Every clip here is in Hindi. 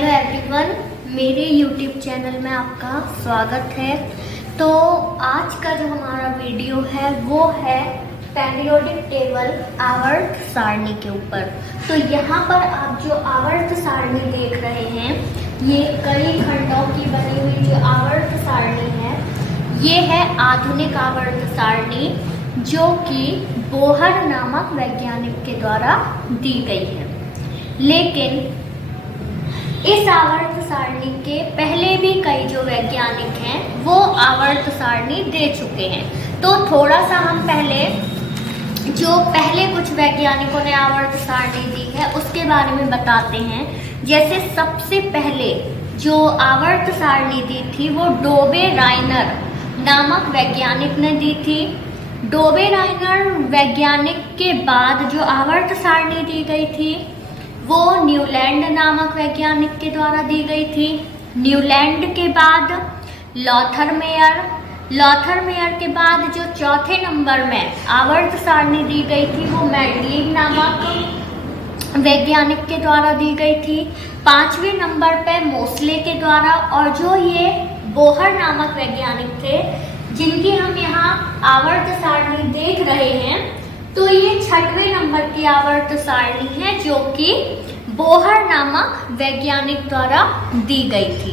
हेलो एवरीवन, मेरे यूट्यूब चैनल में आपका स्वागत है। तो आज का जो हमारा वीडियो है वो है पीरियोडिक टेबल आवर्त सारणी के ऊपर। तो यहाँ पर आप जो आवर्त सारणी देख रहे हैं, ये कई खंडों की बनी हुई जो आवर्त सारणी है, ये है आधुनिक आवर्त सारणी, जो कि बोहर नामक वैज्ञानिक के द्वारा दी गई है। लेकिन इस आवर्त सारणी के पहले भी कई जो वैज्ञानिक हैं वो आवर्त सारणी दे चुके हैं। तो थोड़ा सा हम पहले कुछ वैज्ञानिकों ने आवर्त सारणी दी है उसके बारे में बताते हैं। जैसे सबसे पहले जो आवर्त सारणी दी थी वो डोबे राइनर नामक वैज्ञानिक ने दी थी। डोबे राइनर वैज्ञानिक के बाद जो आवर्त सारणी दी गई थी वो न्यूलैंड नामक वैज्ञानिक के द्वारा दी गई थी। न्यूलैंड के बाद लॉथर मेयर के बाद जो चौथे नंबर में आवर्त सारणी दी गई थी वो मेंडलीव नामक वैज्ञानिक के द्वारा दी गई थी। पांचवें नंबर पे मोसले के द्वारा, और जो ये बोहर नामक वैज्ञानिक थे जिनकी हम यहाँ आवर्त सारणी देख रहे हैं, तो ये छठवें नंबर की आवर्त सारणी है जो कि बोहर नामक वैज्ञानिक द्वारा दी गई थी।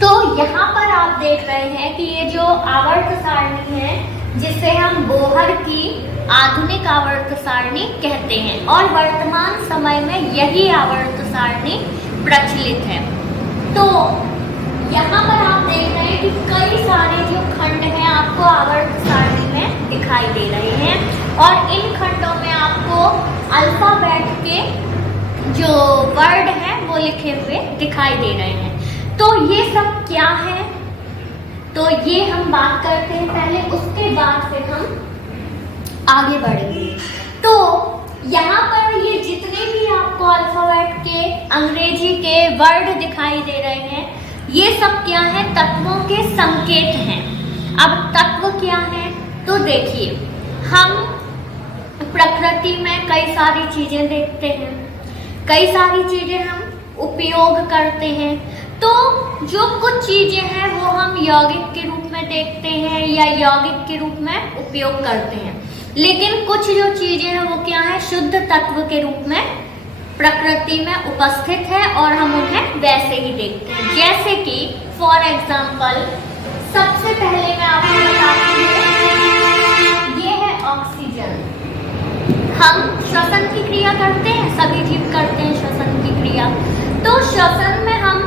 तो यहाँ पर आप देख रहे हैं कि ये जो आवर्त सारणी है जिसे हम बोहर की आधुनिक आवर्त सारणी कहते हैं, और वर्तमान समय में यही आवर्त सारणी प्रचलित है। तो यहाँ पर आप देख रहे हैं कि कई सारे जो खंड हैं आपको आवर्त सारणी में दिखाई दे रहे हैं, और इन खंडों में आपको अल्फाबेट के जो वर्ड हैं वो लिखे हुए दिखाई दे रहे हैं। तो ये सब क्या है, तो ये हम बात करते हैं पहले, उसके बाद फिर हम आगे बढ़ेंगे। तो यहाँ पर ये जितने भी आपको अल्फाबेट के अंग्रेजी के वर्ड दिखाई दे रहे हैं, ये सब क्या है, तत्वों के संकेत हैं। अब तत्व क्या है, तो देखिए, हम प्रकृति में कई सारी चीजें देखते हैं, कई सारी चीजें हम उपयोग करते हैं। तो जो कुछ चीजें हैं वो हम यौगिक के रूप में देखते हैं या यौगिक के रूप में उपयोग करते हैं, लेकिन कुछ जो चीजें हैं वो क्या है, शुद्ध तत्व के रूप में प्रकृति में उपस्थित है और हम उन्हें वैसे ही देखते हैं। जैसे कि फॉर एग्जाम्पल सबसे पहले मैं आपको बताती हूँ, ये है ऑक्सीजन। हम श्वसन की क्रिया करते हैं, सभी जीव करते हैं श्वसन की क्रिया। तो श्वसन में हम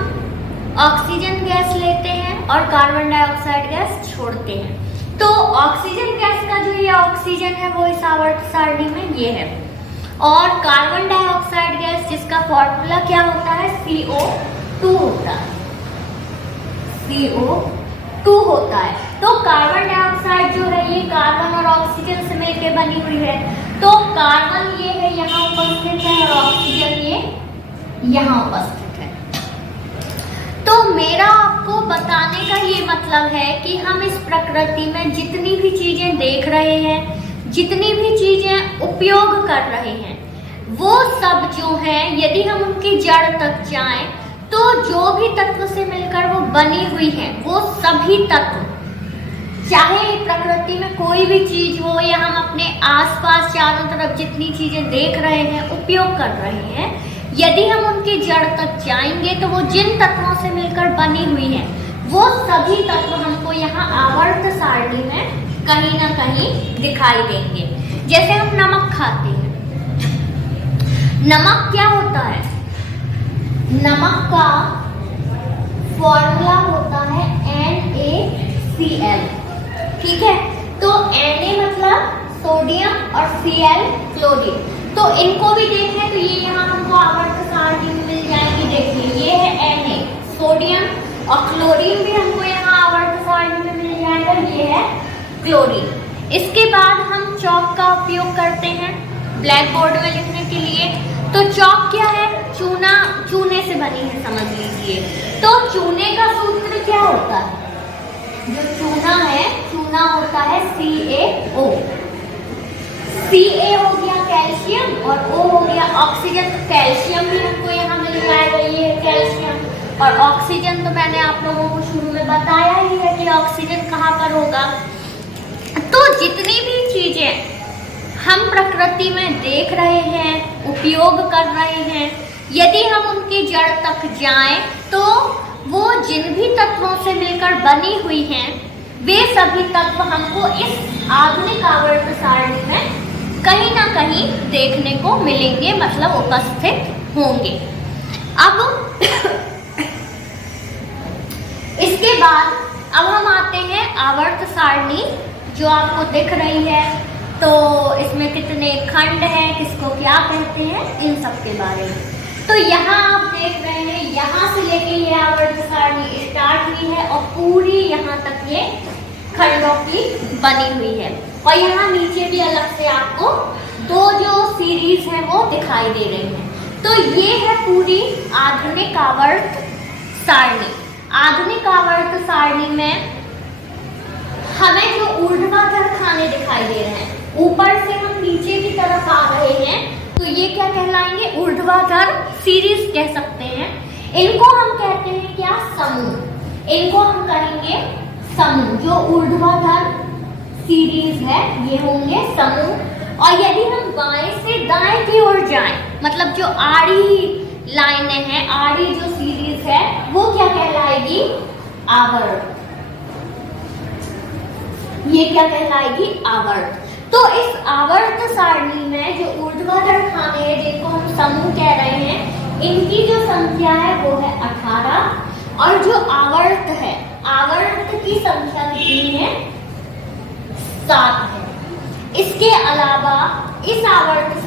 ऑक्सीजन गैस लेते हैं और कार्बन डाइऑक्साइड गैस छोड़ते हैं। तो ऑक्सीजन गैस का जो ये ऑक्सीजन है वो इस आवर्त सारणी में ये है, और कार्बन डाइऑक्साइड गैस जिसका फॉर्मूला क्या होता है, CO2 होता है, CO2 होता है। तो कार्बन डाइऑक्साइड जो है ये कार्बन और ऑक्सीजन से मिलकर बनी हुई है। तो कार्बन ये है यहाँ उपस्थित है और ऑक्सीजन ये यहाँ उपस्थित है। तो मेरा आपको बताने का ये मतलब है कि हम इस प्रकृति में जितनी भी चीजें देख रहे हैं, जितनी भी चीजें उपयोग कर रहे हैं, वो सब जो है यदि हम उनकी जड़ तक जाएं तो जो भी तत्व से मिलकर वो बनी हुई है वो सभी तत्व, चाहे प्रकृति में कोई भी चीज हो या हम अपने आसपास चारों तरफ जितनी चीजें देख रहे हैं, उपयोग कर रहे हैं, यदि हम उनकी जड़ तक जाएंगे तो वो जिन तत्वों से मिलकर बनी हुई है वो सभी तत्व हमको यहाँ आवर्त सारणी में कहीं ना कहीं दिखाई देंगे। जैसे हम नमक खाते हैं, नमक क्या होता है, नमक का फॉर्मूला होता है NaCl, ठीक है। तो Na मतलब सोडियम और Cl क्लोरीन। तो इनको भी देखें तो ये यहाँ हमको आवर्त सारणी में मिल जाएंगे। देखिए ये है Na सोडियम, और क्लोरीन भी हमको यहाँ आवर्त सारणी में मिल जाएगा, ये है क्लोरीन। इसके बाद हम चौक का उपयोग करते हैं ब्लैक बोर्ड में लिखने के लिए। तो चौक क्या है, चूने से बनी है, समझ लीजिए। तो चूने का सूत्र क्या होता है, जो चूना है, चूना होता है CaO। Ca हो गया कैल्शियम और O हो गया ऑक्सीजन। तो कैल्शियम भी हमको यहाँ मिल जाएगा, ये है कैल्शियम। और ऑक्सीजन तो मैंने आप लोगों को शुरू में बताया ही है कि ऑक्सीजन कहाँ पर होगा। तो जितनी भी चीजें हम प्रकृति में देख रहे हैं, उपयोग कर रहे हैं, यदि हम उनकी जड़ तक जाएं तो वो जिन भी तत्वों से मिलकर बनी हुई हैं, वे सभी तत्व हमको इस आधुनिक आवर्त सारणी में कहीं ना कहीं देखने को मिलेंगे, मतलब उपस्थित होंगे। अब इसके बाद अब हम आते हैं आवर्त सारणी जो आपको दिख रही है। तो इसमें कितने खंड हैं, किसको क्या कहते हैं, इन सब के बारे में। तो यहाँ आप देख रहे हैं, यहाँ से लेके ये आवर्त सारणी स्टार्ट हुई है और पूरी यहाँ तक ये खंडों की बनी हुई है। और यहाँ नीचे भी अलग से आपको दो जो सीरीज है वो दिखाई दे रही हैं। तो ये है पूरी आधुनिक आवर्त सारणी। आधुनिक आवर्त सारणी में हमें जो ऊर्ध्वाधर खाने दिखाई दे रहे हैं, ऊपर से हम नीचे की तरफ आ रहे हैं, तो ये क्या कहलाएंगे, ऊर्ध्वाधर सीरीज कह सकते हैं। इनको हम कहते हैं क्या, समूह। इनको हम कहेंगे समूह। जो ऊर्ध्वाधर सीरीज है ये होंगे समूह। और यदि हम बाएं से दाएं की ओर जाएं, मतलब जो आड़ी लाइनें हैं, आड़ी जो सीरीज है वो क्या कहलाएगी, आवर्त। ये क्या कहलाएगी, आवर्त। तो इस आवर्त सारणी में जो ऊर्ध्वाधर खाने हैं जिनको हम समूह कह रहे हैं, इनकी जो संख्या है वो है 18। और जो आवर्त है, आवर्त की संख्या कितनी है, 7 है। इसके अलावा इस आवर्त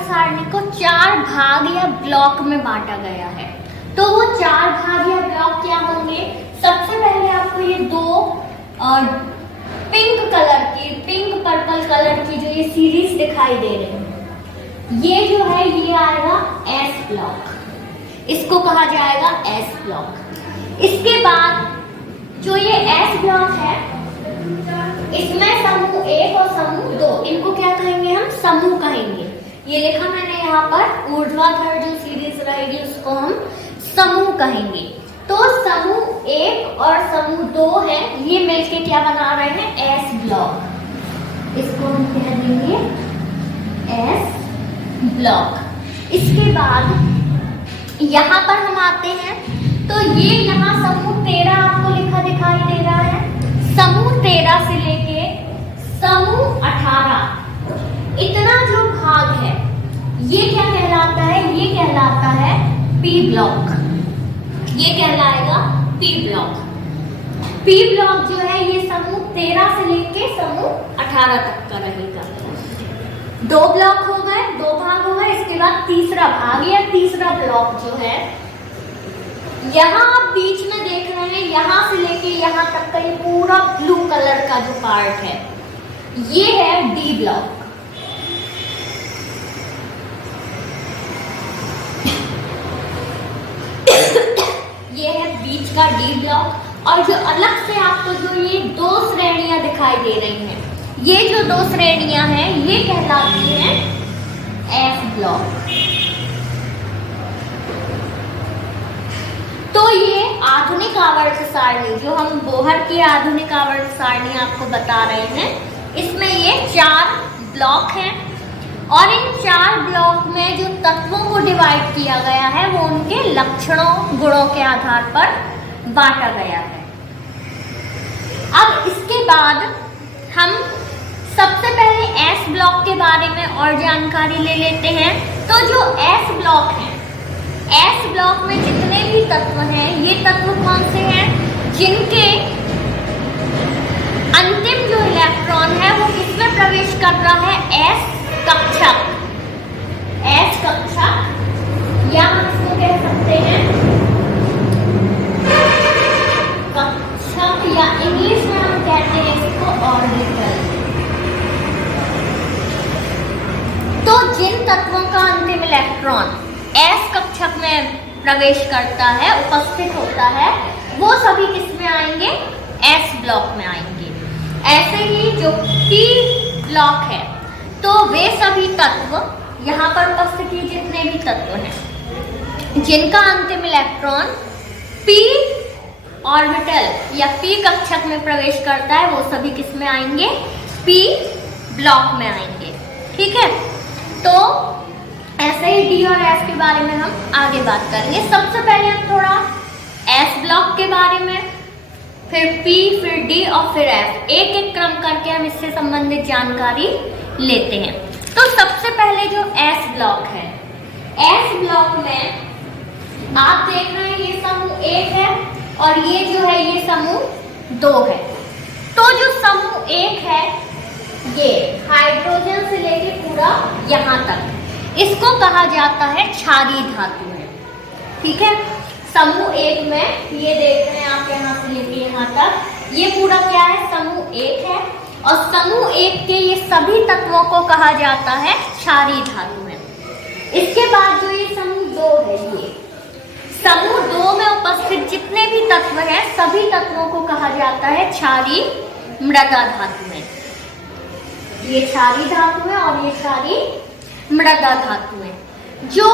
सारणी को 4 भाग या ब्लॉक में बांटा गया है। तो वो 4 भाग या ब्लॉक क्या होंगे, सबसे पहले आपको ये दो पिंक कलर की, पिंक पर्पल कलर की जो ये सीरीज दिखाई दे रही है, ये जो है ये आएगा एस ब्लॉक, इसको कहा जाएगा एस ब्लॉक। इसके बाद जो ये एस ब्लॉक है, इसमें समूह 1 और समूह 2, इनको क्या कहेंगे, हम समूह कहेंगे। ये लिखा मैंने यहाँ पर, ऊर्ध्वाधर जो सीरीज रहेगी उसको हम समूह कहेंगे। तो समूह 1 और समूह 2 है, ये मिलके क्या बना रहे हैं, एस ब्लॉक। इसको हम कह देंगे एस ब्लॉक। इसके बाद यहाँ पर हम आते हैं, तो ये यहाँ समूह 13 आपको लिखा दिखाई दे रहा है। समूह 13 से लेके समूह 18 इतना जो भाग है ये क्या कहलाता है, ये कहलाता है पी ब्लॉक। ये कहलाएगा पी ब्लॉक। पी ब्लॉक जो है ये समूह 13 से लेके समूह 18 तक का रहेगा। 2 ब्लॉक हो गए, 2 भाग हो गए। इसके बाद तीसरा भाग या तीसरा ब्लॉक जो है, यहाँ आप बीच में देख रहे हैं, यहाँ से लेके यहाँ तक का ये पूरा ब्लू कलर का जो पार्ट है, ये है डी ब्लॉक। ये है बीच का डी ब्लॉक। और जो अलग से आपको जो ये 2 श्रेणियां दिखाई दे रही हैं, ये जो 2 श्रेणियां हैं ये कहलाती हैं एफ ब्लॉक। तो ये आधुनिक आवर्त सारणी, जो हम बोहर की आधुनिक आवर्त सारणी आपको बता रहे हैं, इसमें ये 4 ब्लॉक हैं। और इन 4 ब्लॉक में जो तत्वों को डिवाइड किया गया है वो उनके लक्षणों, गुणों के आधार पर बांटा गया है। अब इसके बाद हम सबसे पहले एस ब्लॉक के बारे में और जानकारी ले लेते हैं। तो जो एस ब्लॉक है, एस ब्लॉक में जितने भी तत्व हैं, ये तत्व कौन से हैं, जिनके अंतिम जो इलेक्ट्रॉन है वो किसमें प्रवेश कर रहा है, एस कक्षक। एस कक्षक या हम इसको कह सकते हैं कक्षक, या इंग्लिश में हम कहते हैं इसको ऑर्बिटल। तो जिन तत्वों का अंतिम इलेक्ट्रॉन एस कक्षक में प्रवेश करता है, उपस्थित होता है, वो सभी किस में आएंगे, एस ब्लॉक में आएंगे। ऐसे ही जो पी ब्लॉक है, तो वे सभी तत्व यहाँ पर उपस्थित जितने भी तत्व हैं जिनका अंतिम इलेक्ट्रॉन पी ऑर्बिटल या पी कक्षक में प्रवेश करता है, वो सभी किस में आएंगे? पी ब्लॉक में आएंगे। ठीक है, तो ऐसे ही डी और एस के बारे में हम आगे बात करेंगे। सबसे पहले हम थोड़ा एस ब्लॉक के बारे में, फिर पी, फिर डी और फिर एफ, एक एक क्रम करके हम इससे संबंधित जानकारी लेते हैं। तो सबसे पहले जो एस ब्लॉक है, एस ब्लॉक में आप देख रहे हैं ये समूह 1 है और ये जो है ये समूह 2 है। तो जो समूह 1 है ये हाइड्रोजन से लेके पूरा यहाँ तक, इसको कहा जाता है क्षारीय धातु है। ठीक है, समूह 1 में ये देख रहे हैं आप यहाँ से लेके यहाँ तक, ये पूरा क्या है? समूह 1 है और समूह 1 के ये सभी तत्वों को कहा जाता है क्षारीय धातु है। इसके बाद जो ये समूह 2 है, ये समूह 2 में उपस्थित जितने भी तत्व हैं सभी तत्वों को कहा जाता है क्षारीय मृदा धातु है। ये क्षारीय धातु है और ये क्षारीय मृदा धातु है। जो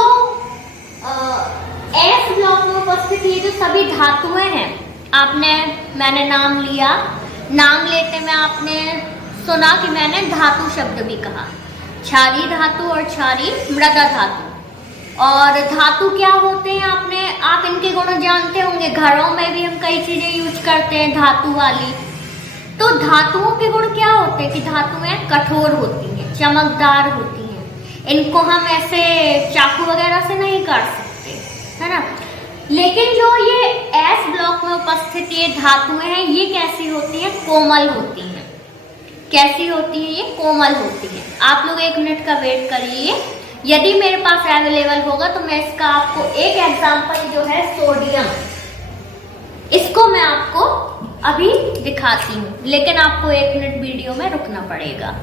एस ब्लॉक में उपस्थित ये जो सभी धातुएं हैं, मैंने नाम लिया, नाम लेते में आपने सुना कि मैंने धातु शब्द भी कहा, क्षारीय धातु और क्षारीय मृदा धातु। और धातु क्या होते हैं आप इनके गुण जानते होंगे, घरों में भी हम कई चीजें यूज करते हैं धातु वाली। तो धातुओं के गुण क्या होते हैं कि धातुएं कठोर होती हैं, चमकदार होती हैं, इनको हम ऐसे चाकू वगैरह से नहीं काट सकते, है ना। लेकिन जो ये एस ब्लॉक में उपस्थित ये धातुएं हैं, ये कैसी होती हैं? कोमल होती हैं। कैसी होती है? ये कोमल होती है। आप लोग 1 मिनट का वेट करिए, यदि मेरे पास अवेलेबल होगा तो मैं इसका आपको एक एग्जांपल जो है सोडियम, इसको मैं आपको अभी दिखाती हूँ, लेकिन आपको 1 मिनट वीडियो में रुकना पड़ेगा।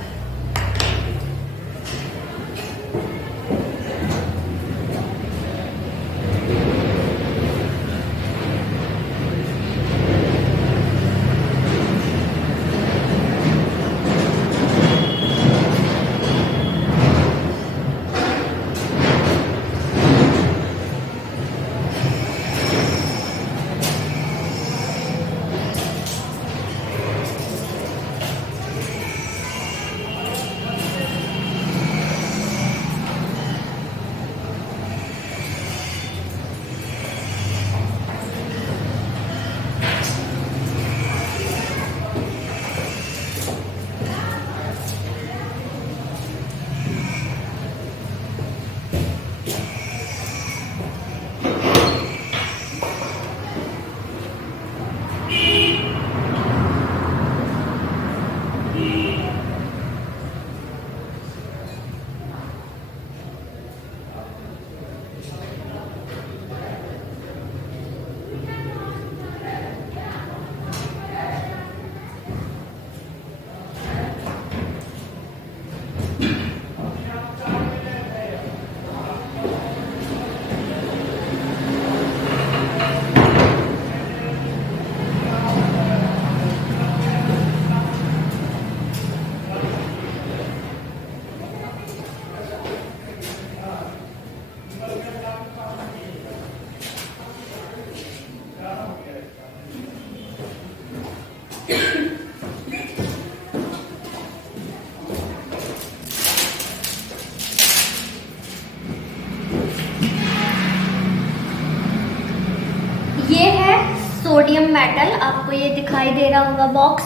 सोडियम मेटल, आपको ये दिखाई दे रहा होगा बॉक्स,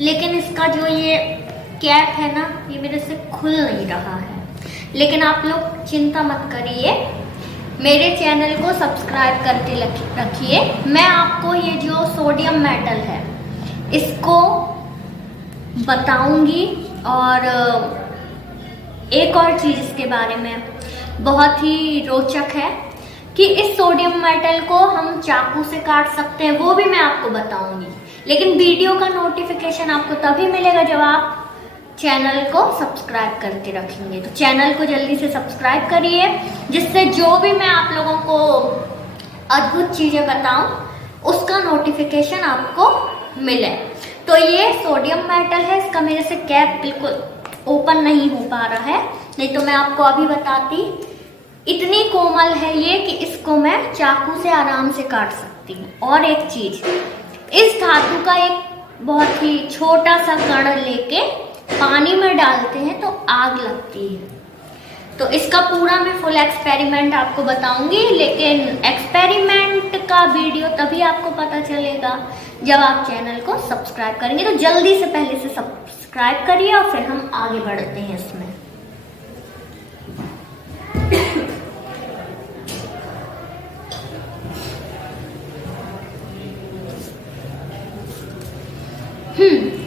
लेकिन इसका जो ये कैप है ना, ये मेरे से खुल नहीं रहा है। लेकिन आप लोग चिंता मत करिए, मेरे चैनल को सब्सक्राइब करके रखिए। मैं आपको ये जो सोडियम मेटल है इसको बताऊंगी। और एक और चीज़ इसके बारे में बहुत ही रोचक है कि इस सोडियम मेटल को हम चाकू से काट सकते हैं, वो भी मैं आपको बताऊंगी। लेकिन वीडियो का नोटिफिकेशन आपको तभी मिलेगा जब आप चैनल को सब्सक्राइब करके रखेंगे। तो चैनल को जल्दी से सब्सक्राइब करिए, जिससे जो भी मैं आप लोगों को अद्भुत चीज़ें बताऊं उसका नोटिफिकेशन आपको मिले। तो ये सोडियम मेटल है, इसका मेरे से कैप बिल्कुल ओपन नहीं हो पा रहा है, नहीं तो मैं आपको अभी बताती। इतनी कोमल है ये कि इसको मैं चाकू से आराम से काट सकती हूँ। और एक चीज, इस धातु का एक बहुत ही छोटा सा कण लेके पानी में डालते हैं तो आग लगती है। तो इसका पूरा मैं फुल एक्सपेरिमेंट आपको बताऊंगी, लेकिन एक्सपेरिमेंट का वीडियो तभी आपको पता चलेगा जब आप चैनल को सब्सक्राइब करेंगे। तो जल्दी से पहले से सब्सक्राइब करिए और फिर हम आगे बढ़ते हैं इसमें।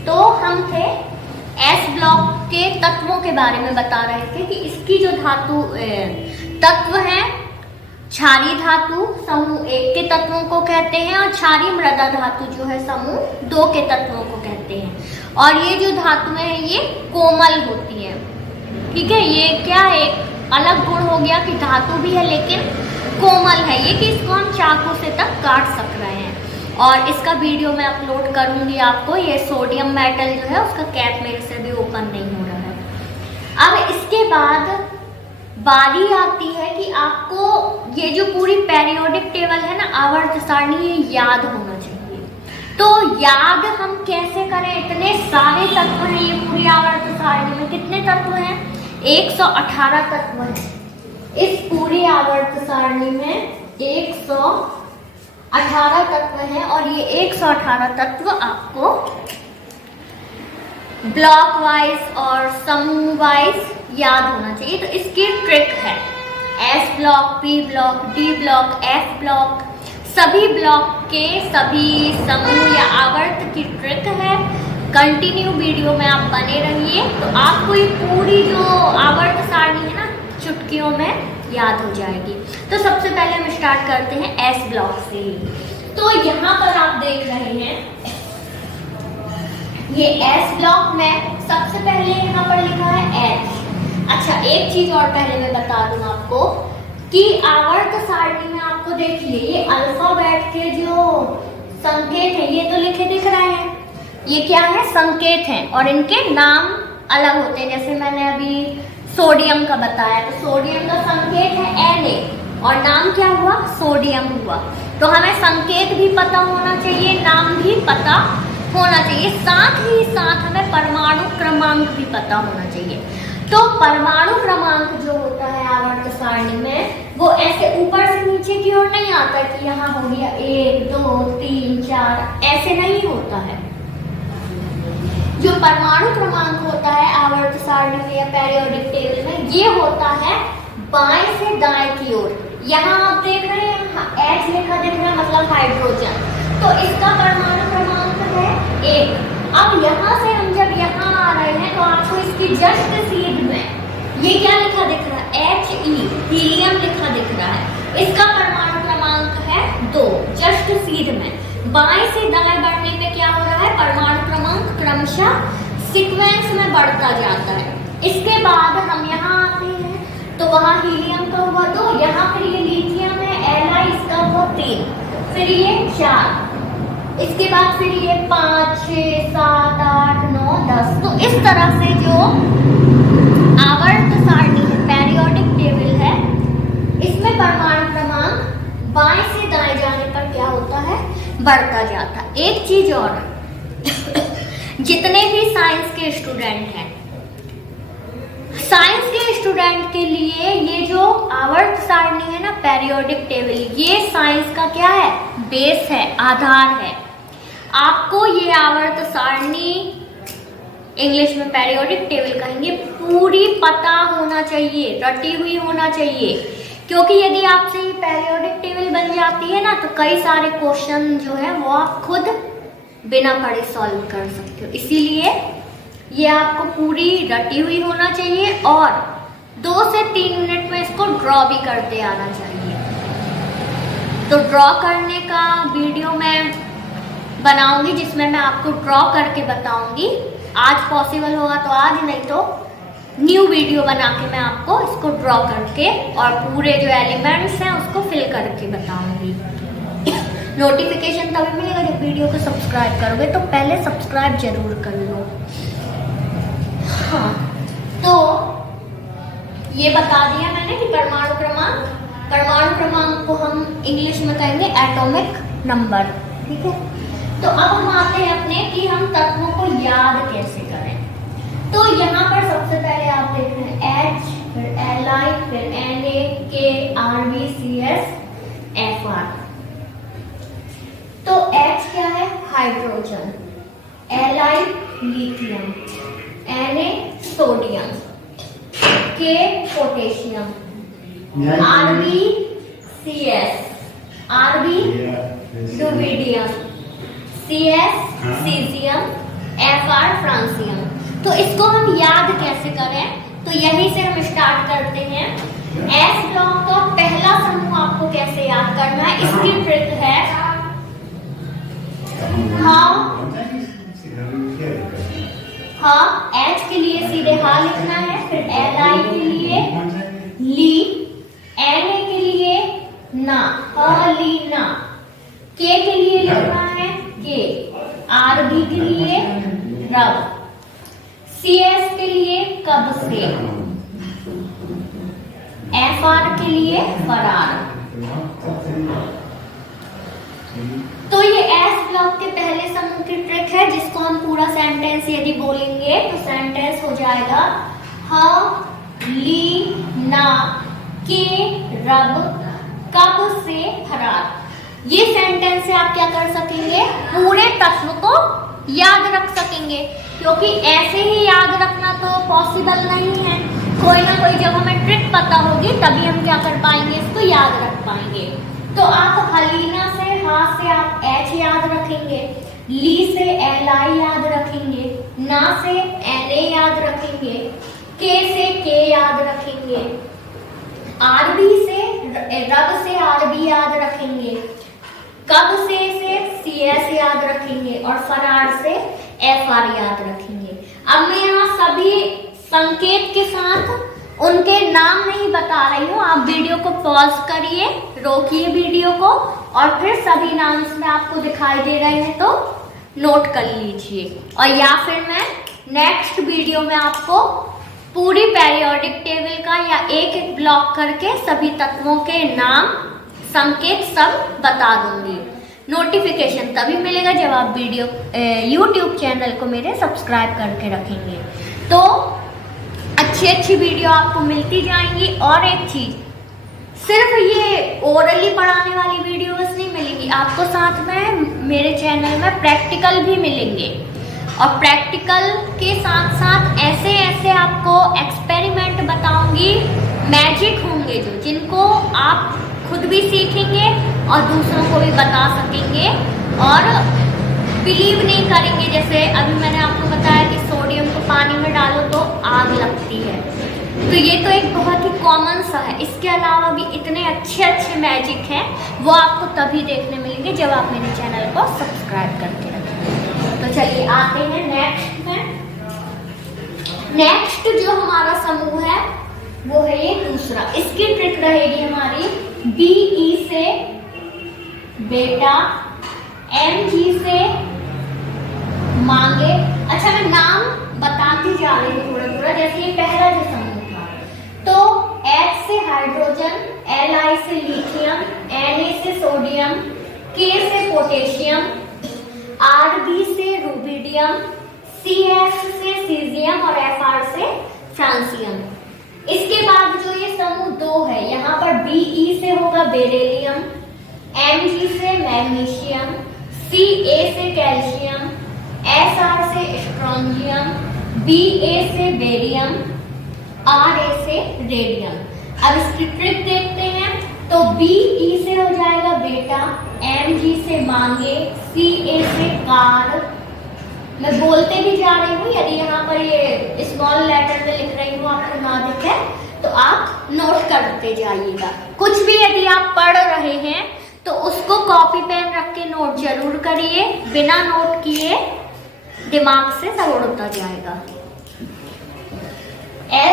तो हम थे एस ब्लॉक के तत्वों के बारे में बता रहे थे कि इसकी जो धातु तत्व है, क्षारीय धातु समूह 1 के तत्वों को कहते हैं और क्षारीय मृदा धातु जो है समूह 2 के तत्वों को कहते हैं। और ये जो धातुएं हैं ये कोमल होती है, ठीक है। ये क्या एक अलग गुण हो गया कि धातु भी है लेकिन कोमल है ये, कि इसको हम चाकू से तक काट सक रहे हैं। और इसका वीडियो मैं अपलोड करूंगी आपको। ये सोडियम मेटल जो है उसका कैप मेरे से भी ओपन नहीं हो रहा है। अब इसके बाद बारी आती है कि आपको ये जो पूरी पेरियोडिक टेबल है ना, आवर्त सारणी, ये याद होना चाहिए। तो याद हम कैसे करें, इतने सारे तत्व हैं ये पूरी आवर्त सारणी में। कितने तत्व हैं? 118 तत्व हैं इस पूरी आवर्त सारणी में। 118 तत्व हैं और ये 118 तत्व आपको ब्लॉक वाइज और समूह वाइज याद होना चाहिए। तो इसकी ट्रिक है, S block, P block, D block, F block, सभी ब्लॉक के सभी समूह या आवर्त की ट्रिक है। कंटिन्यू वीडियो में आप बने रहिए तो आपको ये पूरी जो आवर्त सारणी है ना, चुटकियों में याद हो जाएगी। तो सबसे पहले हम स्टार्ट करते हैं एस ब्लॉक से। तो यहाँ पर आप देख रहे हैं ये एस ब्लॉक में सबसे पहले यहाँ पर लिखा है एच। अच्छा, एक चीज और पहले मैं बता दूं आपको कि आवर्त सारणी में आपको देखिए ये अल्फाबेट के जो संकेत है ये तो लिखे दिख रहे हैं, ये क्या है? संकेत हैं और इनके नाम अलग होते हैं। जैसे मैंने अभी सोडियम का बताया, तो सोडियम का संकेत है Na और नाम क्या हुआ? सोडियम हुआ। तो हमें संकेत भी पता होना चाहिए, नाम भी पता होना चाहिए, साथ ही साथ हमें परमाणु क्रमांक भी पता होना चाहिए। तो परमाणु क्रमांक जो होता है आवर्त सारणी में, वो ऐसे ऊपर से नीचे की ओर नहीं आता कि यहाँ हो गया 1 2 3 4, ऐसे नहीं होता है। जो परमाणु क्रमांक होता है आवर्त सारणी में या पेरियोडिक टेबल में, ये होता है बाएं से दाएं की ओर। यहाँ आप देख रहे हैं H लिखा दिख रहा है, मतलब हाइड्रोजन, तो इसका परमाणु क्रमांक है 1। अब यहाँ से हम जब यहाँ आ रहे हैं तो आपको इसकी जस्ट सीध में ये क्या लिखा दिख रहा है? He, हीलियम लिखा दिख रहा है। इसका परमाणु क्रमांक है 2, जस्ट सीध में। बाएं से दाएं बढ़ने में क्या हो रहा है? परमाणु क्रमांक क्रमशः सीक्वेंस में बढ़ता जाता है। इसके बाद हम यहाँ आते हैं तो वहाँ हीलियम का हुआ 2, यहाँ फिर ये लिथियम है Li, इसका हुआ 3, फिर ये 4, इसके बाद फिर ये 5 6 7 8 9 10। तो इस तरह से जो आवर्त सारणी है, पेरियोडिक टेबल है, इसमें परमाणु क्रमांक बाएं से दाएं जाने पर क्या होता है? बढ़ता जाता है। एक चीज और जितने भी साइंस के स्टूडेंट हैं, साइंस के स्टूडेंट के लिए ये जो आवर्त सारणी है ना, पेरियोडिक टेबल, ये साइंस का क्या है? बेस है, आधार है। आपको ये आवर्त सारणी, इंग्लिश में पेरियोडिक टेबल कहेंगे, पूरी पता होना चाहिए, रटी हुई होना चाहिए। क्योंकि यदि आपसे ये पेरियोडिक टेबल बन जाती है ना, तो कई सारे क्वेश्चन जो है वो आप खुद बिना पढ़े सॉल्व कर सकते हो। इसीलिए ये आपको पूरी रटी हुई होना चाहिए और 2 से 3 मिनट में इसको ड्रॉ भी करते आना चाहिए। तो ड्रॉ करने का वीडियो मैं बनाऊंगी जिसमें मैं आपको ड्रॉ करके बताऊंगी। आज पॉसिबल होगा तो आज, नहीं तो न्यू वीडियो बना के मैं आपको इसको ड्रॉ करके और पूरे जो एलिमेंट्स हैं उसको फिल करके बताऊंगी। नोटिफिकेशन तभी मिलेगा जब वीडियो को सब्सक्राइब करोगे, तो पहले सब्सक्राइब जरूर कर लो। हाँ, तो ये बता दिया मैंने कि परमाणु क्रमांक को हम इंग्लिश में कहेंगे एटॉमिक नंबर, ठीक है। तो अब हम आते हैं अपने कि हम तत्वों को याद कैसे करें। तो यहाँ पर सबसे पहले आप देख रहे हैं H, फिर Li, फिर Na, K, Rb, Cs, Fr। तो H क्या है? Hydrogen, Li lithium, Na sodium, K potassium, Rb Cs, Rb rubidium, Cs caesium, Fr francium. तो इसको हम याद कैसे करें? तो यहीं से हम स्टार्ट करते हैं। एस ब्लॉक का पहला समूह आपको कैसे याद करना है, इसकी ट्रिक है हाँ, एच के लिए सीधे हा लिखना है, फिर Li के लिए ली, Na के लिए ना, लीना, K के लिए लिखना है के, Rb के लिए रब, Cs के लिए कब से, Fr के लिए फरार। तो ये एस ब्लॉक के पहले समूह की ट्रिक है, जिसको हम पूरा सेंटेंस यदि बोलेंगे तो सेंटेंस हो जाएगा ह ली ना के रब कब से फरार। ये सेंटेंस से आप क्या कर सकेंगे? पूरे तत्व को याद रख सकेंगे, क्योंकि ऐसे ही याद रखना तो पॉसिबल नहीं है। कोई ना कोई जब हमें ट्रिक पता होगी तभी हम क्या कर पाएंगे, इसको याद रख पाएंगे। तो आप हलीना से हा से आप H याद रखेंगे, ली से Li याद रखेंगे, ना से Na याद रखेंगे, K से K याद रखेंगे, Rb से रब से Rb याद रखेंगे, कब से Cs याद रखेंगे और फरार से Fr याद रखेंगे। अब मैं यहाँ सभी संकेत के साथ उनके नाम नहीं बता रही हूँ, आप वीडियो को पॉज करिए, रोकिए वीडियो को और फिर सभी नाम इसमें आपको दिखाई दे रहे हैं तो नोट कर लीजिए। और या फिर मैं नेक्स्ट वीडियो में आपको पूरी पीरियोडिक टेबल का या एक एक ब्लॉक करके सभी तत्वों के नाम, संकेत सब बता दूंगी। नोटिफिकेशन तभी मिलेगा जब आप वीडियो यूट्यूब चैनल को मेरे सब्सक्राइब करके रखेंगे, तो अच्छी वीडियो आपको मिलती जाएंगी। और एक चीज, सिर्फ ये ओरली पढ़ाने वाली वीडियोस नहीं मिलेंगी, आपको साथ में मेरे चैनल में प्रैक्टिकल भी मिलेंगे। और प्रैक्टिकल के साथ साथ ऐसे ऐसे आपको एक्सपेरिमेंट बताऊंगी, मैजिक होंगे जो, जिनको आप खुद भी सीखेंगे और दूसरों को भी बता सकेंगे और बिलीव नहीं करेंगे। जैसे अभी मैंने आपको बताया कि सोडियम को पानी में डालो तो आग लगती है, तो ये तो एक बहुत ही कॉमन सा है। इसके अलावा भी इतने अच्छे मैजिक हैं, वो आपको तभी देखने मिलेंगे जब आप मेरे चैनल को सब्सक्राइब करके रखेंगे। तो चलिए आते हैं नेक्स्ट में। नेक्स्ट जो हमारा समूह है वो है ये दूसरा। इसकी ट्रिक रहेगी हमारी Be से बेटा, Mg से मांगे। अच्छा, मैं नाम बताती जा रही हूँ थोड़ा, जैसे ये पहला जो समूह था, तो H से हाइड्रोजन, Li से लिथियम, Na से सोडियम, K से पोटेशियम, Rb से रुबिडियम, Cs से सीजियम और Fr से फ्रांसियम। इसके बाद जो ये समूह 2 है, यहाँ पर Be से होगा बेरिलियम, Mg से मैग्नीशियम, Ca से कैल्शियम, Sr से स्ट्रोंजियम, Ba से बेरियम, Ra से रेडियम। अब इसकी ट्रिक देखते हैं। तो Be से हो जाएगा बेटा, Mg से मांगे, Ca से कार। मैं बोलते भी जा रही हूँ, यदि यहाँ पर ये स्मॉल लेटर में लिख रही हूँ आपको ना दिखे तो आप नोट करते जाइएगा। कुछ भी यदि आप पढ़ रहे हैं तो उसको कॉपी पेन रख के नोट जरूर करिए, बिना नोट किए दिमाग से सब उड़ता जाएगा।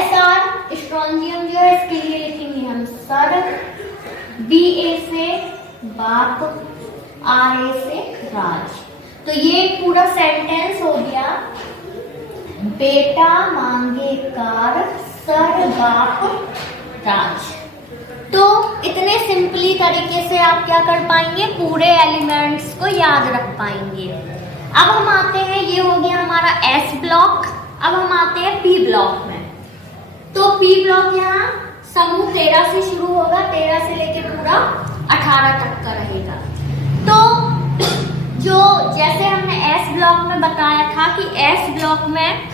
Sr स्ट्रोंजियम जो है, इसके लिए लिखेंगे हम सर, Ba से बाप, आर ए से राज। तो ये पूरा सेंटेंस हो गया, बेटा मांगे कार सर बाप राज। तो इतने सिंपली तरीके से आप क्या कर पाएंगे, पूरे एलिमेंट्स को याद रख पाएंगे। अब हम आते हैं, ये हो गया हमारा एस ब्लॉक। अब हम आते हैं पी ब्लॉक में। तो पी ब्लॉक यहाँ समूह 13 से शुरू होगा, 13 से लेके पूरा 18 तक का रहेगा। तो जो जैसे हमने एस ब्लॉक में बताया था कि एस ब्लॉक में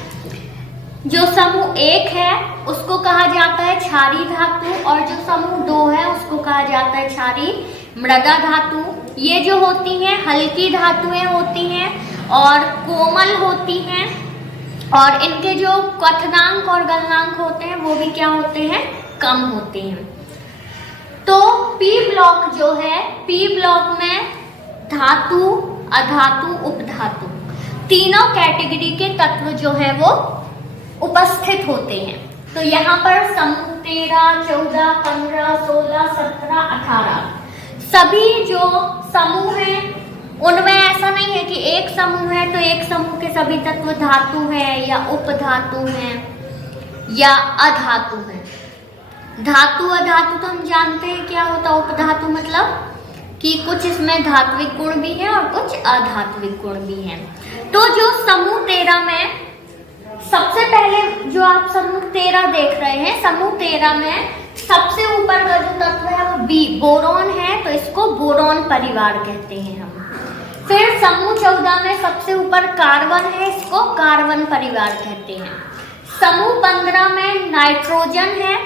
जो समूह 1 है उसको कहा जाता है क्षारीय धातु, और जो समूह 2 है उसको कहा जाता है क्षारीय मृदा धातु। ये जो होती हैं हल्की धातुएं होती हैं और कोमल होती हैं, और इनके जो क्वथनांक और गलनांक होते हैं वो भी क्या होते हैं, कम होते हैं। तो पी ब्लॉक जो है, पी ब्लॉक में धातु, अधातु, उपधातु तीनों कैटेगरी के तत्व जो है वो उपस्थित होते हैं। तो यहाँ पर समूह 13, 14, 15, 16, 17, 18 सभी जो समूह हैं उनमें ऐसा नहीं है कि एक समूह है तो एक समूह के सभी तत्व धातु है या उपधातु हैं या अधातु हैं। धातु अधातु तो हम जानते हैं क्या होता है। उपधातु मतलब कि कुछ इसमें धात्विक गुण भी है और कुछ अधात्विक गुण भी हैं। तो जो समूह 13 में सबसे पहले जो आप समूह 13 देख रहे हैं, समूह 13 में सबसे ऊपर का जो तत्व है वो बी बोरॉन है, तो इसको बोरॉन परिवार कहते हैं हम। फिर समूह 14 में सबसे ऊपर कार्बन है, इसको कार्बन परिवार कहते हैं। समूह 15 में नाइट्रोजन है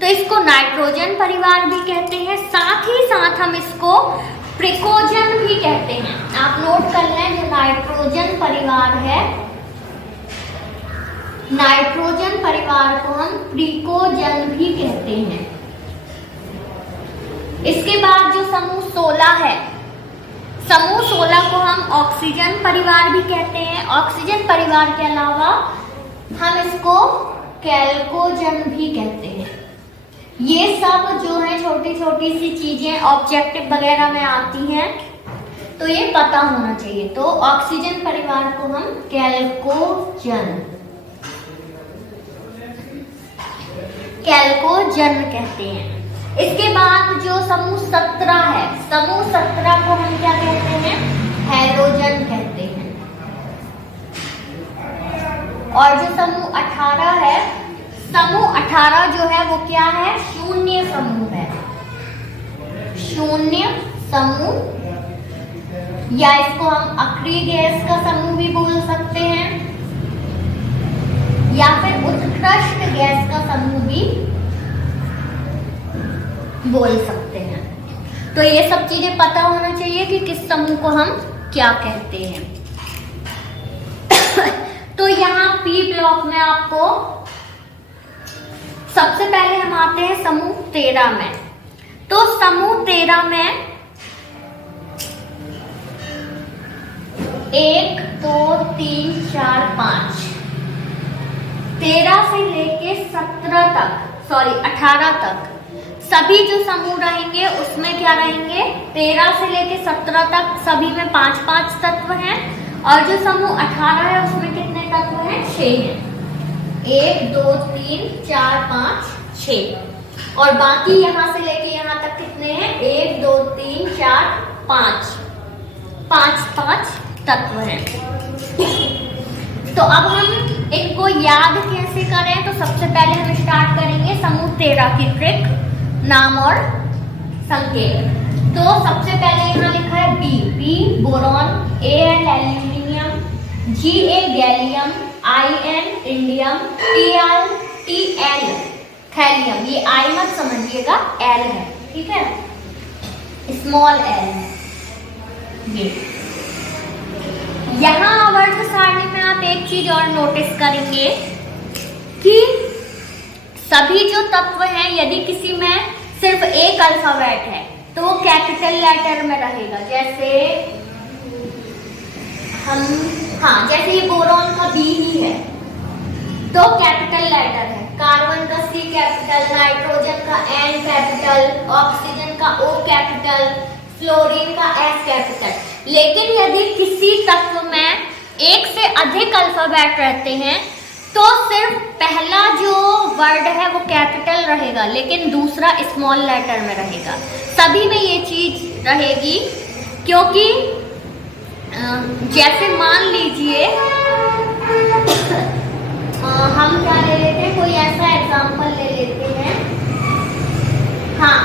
तो इसको नाइट्रोजन परिवार भी कहते हैं। साथ ही साथ हम इसको प्रिकोजन भी कहते हैं। आप नोट कर लें, जो नाइट्रोजन परिवार है, नाइट्रोजन परिवार को हम प्रिकोजन भी कहते हैं। इसके बाद जो समूह 16 है, समूह 16 को हम ऑक्सीजन परिवार भी कहते हैं। ऑक्सीजन परिवार के अलावा हम इसको कैल्कोजन भी कहते हैं। ये सब जो है छोटी छोटी सी चीजें ऑब्जेक्टिव वगैरह में आती हैं, तो ये पता होना चाहिए। तो ऑक्सीजन परिवार को हम कैल्कोजन कहते हैं। इसके बाद जो समूह 17 है, समूह 17 को हम क्या कहते हैं, हैलोजन कहते हैं। और जो समूह 18 है, समूह 18 जो है वो क्या है, शून्य समूह है। शून्य समूह, या इसको हम अक्रिय गैस का समूह भी बोल सकते हैं, या फिर उत्कृष्ट गैस का समूह भी बोल सकते हैं। तो ये सब चीजें पता होना चाहिए कि किस समूह को हम क्या कहते हैं। तो यहाँ पी ब्लॉक में आपको सबसे पहले हम आते हैं समूह 13 में। तो समूह 13 में 1, 2, 3, 4, 5 13 से लेके 17 तक, सॉरी 18 तक सभी जो समूह रहेंगे उसमें क्या रहेंगे, 13 से लेके 17 तक सभी में 5-5 तत्व हैं, और जो समूह 18 है उसमें कितने तत्व हैं, 6 हैं। 1, 2, 3, 4, 5, 6, और बाकी यहाँ से लेके यहाँ तक कितने हैं, 1, 2, 3, 4, 5, 5 तत्व हैं। तो अब हम इनको याद कैसे करें, तो सबसे पहले हम स्टार्ट करेंगे समूह 13 की ट्रिक, नाम और संकेत। तो सबसे पहले यहाँ लिखा है B boron, Al aluminium, Ga gallium, In indium, Tl thallium. ये I मत समझिएगा, L है, ठीक है, स्मॉल l। ये यहाँ आवर्त सारणी में आप एक चीज और नोटिस करेंगे कि सभी जो तत्व हैं, यदि किसी में सिर्फ एक अल्फाबेट है तो वो कैपिटल लेटर में रहेगा। जैसे हम, जैसे ये बोरॉन का बी ही है तो कैपिटल लेटर है, कार्बन का C कैपिटल, नाइट्रोजन का N कैपिटल, ऑक्सीजन का O कैपिटल, फ्लोरीन का एस कैपिटल। लेकिन यदि किसी तत्व में एक से अधिक अल्फाबेट रहते हैं तो सिर्फ पहला जो वर्ड है वो कैपिटल रहेगा, लेकिन दूसरा स्मॉल लेटर में रहेगा। सभी में ये चीज रहेगी, क्योंकि जैसे मान लीजिए हम क्या ले लेते हैं, कोई ऐसा एग्जांपल ले लेते हैं। हाँ,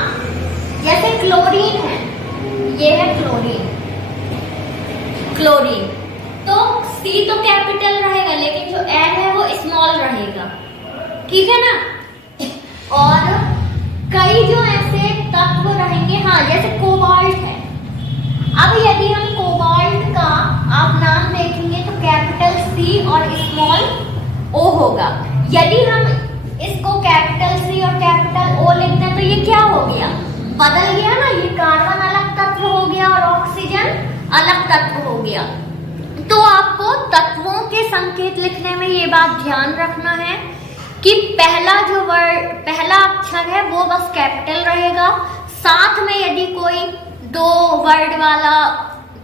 जैसे क्लोरीन है, ये है क्लोरीन, क्लोरीन तो सी तो कैपिटल रहेगा, लेकिन जो एन है वो स्मॉल रहेगा, ठीक है ना। और कई जो ऐसे तत्व रहेंगे, हाँ जैसे कोबाल्ट है। अब यदि हम कोबाल्ट का आप नाम देखेंगे तो कैपिटल सी और स्मॉल ओ होगा। यदि हम इसको कैपिटल सी और कैपिटल ओ लिखते हैं तो ये क्या हो गया, बदल गया ना, ये कार्बन अलग तत्व हो गया और ऑक्सीजन अलग तत्व हो गया। तो आपको तत्वों के संकेत लिखने में ये बात ध्यान रखना है कि पहला जो वर्ड, पहला अक्षर है वो बस कैपिटल रहेगा। साथ में यदि कोई दो वर्ड वाला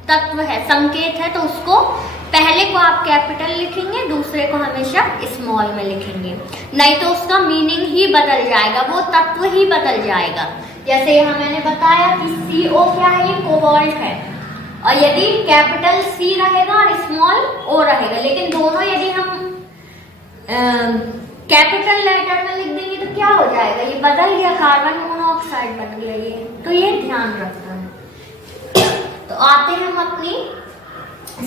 तत्व है, संकेत है, तो उसको पहले को आप कैपिटल लिखेंगे, दूसरे को हमेशा स्मॉल में लिखेंगे, नहीं तो उसका मीनिंग ही बदल जाएगा, वो तत्व ही बदल जाएगा। जैसे यहाँ मैंने बताया कि CO क्या है, ये कोबाल्ट है, और यदि कैपिटल सी रहेगा और स्मॉल ओ रहेगा, लेकिन दोनों यदि हम कैपिटल लेटर में लिख देंगे तो क्या हो जाएगा, ये बदल गया, कार्बन मोनोऑक्साइड बन गया ये। तो ये ध्यान रखना है। तो आते हैं हम अपनी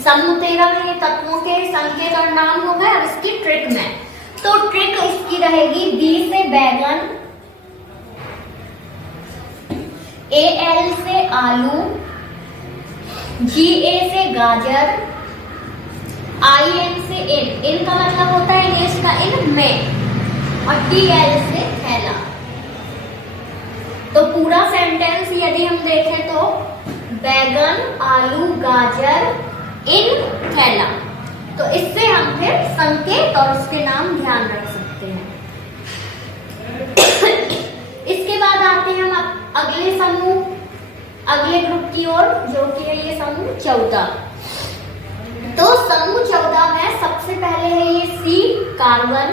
समूह 13 में, ये तत्वों के संकेत और नाम हो गए। अब इसकी ट्रिक में, तो ट्रिक इसकी रहेगी बी से बैगन, AL से आलू, GA से गाजर, IN से इन का मतलब होता है इंग्लिश का इन में, और TL से थैला। तो पूरा सेंटेंस यदि हम देखें तो बैगन, आलू, गाजर, इन, थैला। तो इससे हम फिर संकेत और उसके नाम ध्यान रख सकते हैं। इसके बाद आते हैं हम अगले समूह, अगले ग्रुप की ओर, जो कि है ये समूह 14। तो समूह 14 में सबसे पहले है ये C carbon,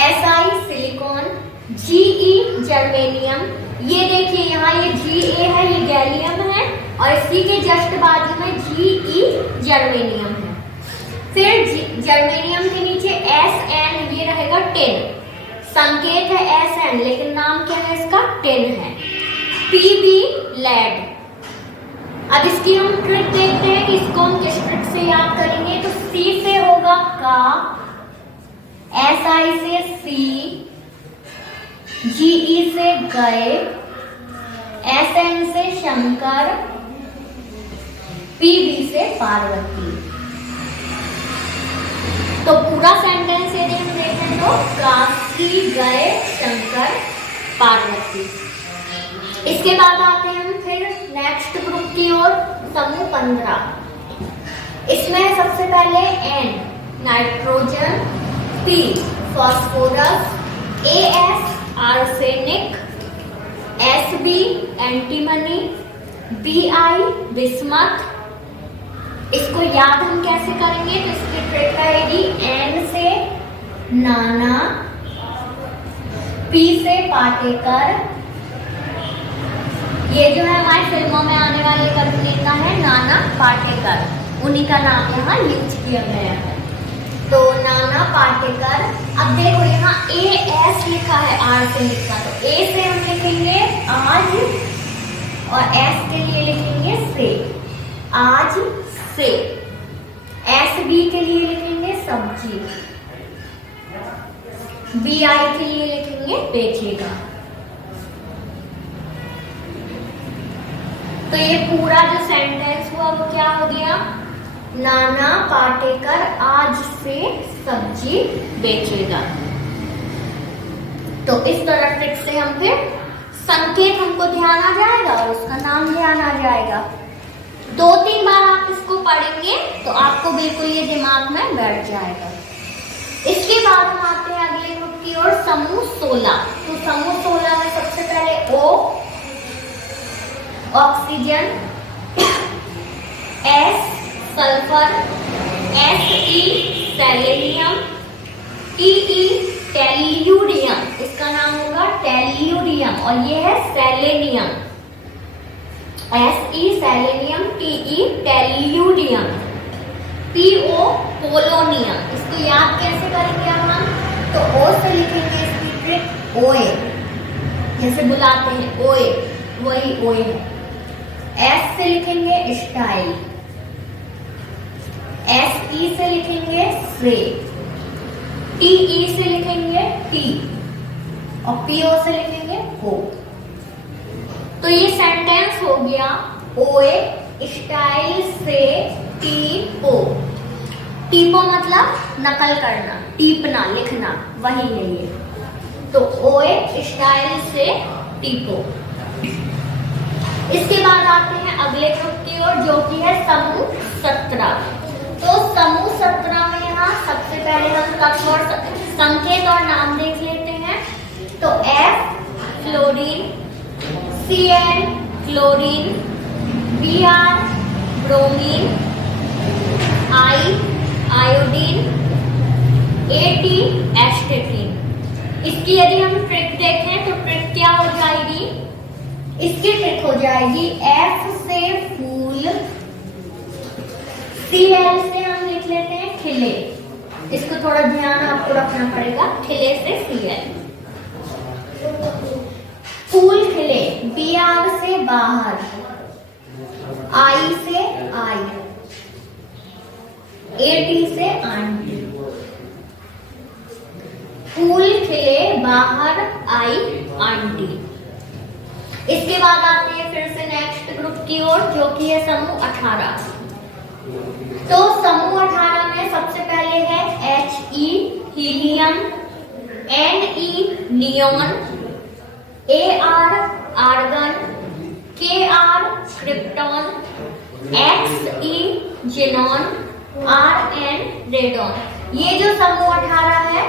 SI silicon, GE germanium. ये देखिए यहाँ ये GA है, ये गैलियम है, और इसी के जस्ट बाजू में GE जर्मेनियम है। फिर जर्मेनियम के नीचे SN, ये रहेगा टिन, संकेत है SN, लेकिन नाम क्या है इसका, टिन है। PB lead. अब इसकी हम ट्रिक देखते हैं कि इसको हम किस ट्रिक से याद करेंगे। तो C से होगा का, SI से सी, GE से गए, SN से शंकर, PB से पार्वती। तो पूरा सेंटेंस यदि हम देखें तो काशी गए शंकर पार्वती। इसके बाद आते हैं हम फिर नेक्स्ट ग्रुप की ओर, समूह 15। इसमें सबसे पहले N nitrogen, P phosphorus, AS arsenic, SB antimony, BI bismuth. इसको याद हम कैसे करेंगे, तो इसकी ट्रिक रहेगी N से नाना, P से पाटेकर। ये जो है हमारी फिल्मों में आने वाले एक अभिनेता है नाना पाटेकर, उन्हीं का नाम यहाँ यूज किया गया है। तो नाना पाटेकर। अब देखो यहाँ AS लिखा है, आर से लिखा, तो A से हम लिखेंगे आज, और S के लिए लिखेंगे से, आज से। SB के लिए लिखेंगे सब्जी, BI के लिए लिखेंगे बेचेगा। तो ये पूरा जो सेंटेंस हुआ वो क्या हो गया, नाना पाटेकर आज से सब्जी बेचेगा। तो इस तरह ट्रिक से हम फिर संकेत हमको ध्यान आ जाएगा और उसका नाम ध्यान आ जाएगा। 2-3 बार आप इसको पढ़ेंगे तो आपको बिल्कुल ये दिमाग में बैठ जाएगा। इसके बाद हम आते हैं अगले ग्रुप की ओर, समूह 16। तो समूह 16 में सबसे पहले O, oxygen, S sulphur, Se selenium, Te tellurium, इसका नाम होगा टेल्यूरियम और ये है selenium. Se selenium, Te tellurium, Po polonium. इसको याद कैसे करेंगे हम? तो O से लिखेंगे इसकी ट्रिक OA, जैसे बुलाते हैं OA, वही OA है। S से लिखेंगे स्टाइल, Se से लिखेंगे से, Te से लिखेंगे टी और Po से लिखेंगे को। तो ये सेंटेंस हो गया OA स्टाइल से टीपो। टीपो मतलब नकल करना, टीपना, लिखना, वही है ये। तो OA स्टाइल से टीपो। इसके बाद आते हैं अगले ग्रुप की ओर, जो कि है समूह 17। तो समूह 17 में यहाँ सबसे पहले हम तत्व और संकेत और नाम देख लेते हैं। तो F fluorine, Cl chlorine, Br bromine, I iodine, At एस्टेटीन। इसकी यदि हम ट्रिक देखें तो ट्रिक क्या हो जाएगी? इसकी ट्रिक हो जाएगी F से फूल, Cl से हम लिख लेते हैं खिले। इसको थोड़ा ध्यान आपको रखना पड़ेगा, खिले से Cl। फूल खिले, Br से बाहर, I से आई, At से आंटी। फूल खिले बाहर आई आंटी। इसके बाद आते हैं फिर से नेक्स्ट ग्रुप की ओर, जो कि है समूह 18। तो समूह 18 में सबसे पहले है He helium, Ne neon, Ar argon, Kr krypton, Xe xenon, Rn radon. ये जो समूह 18 है,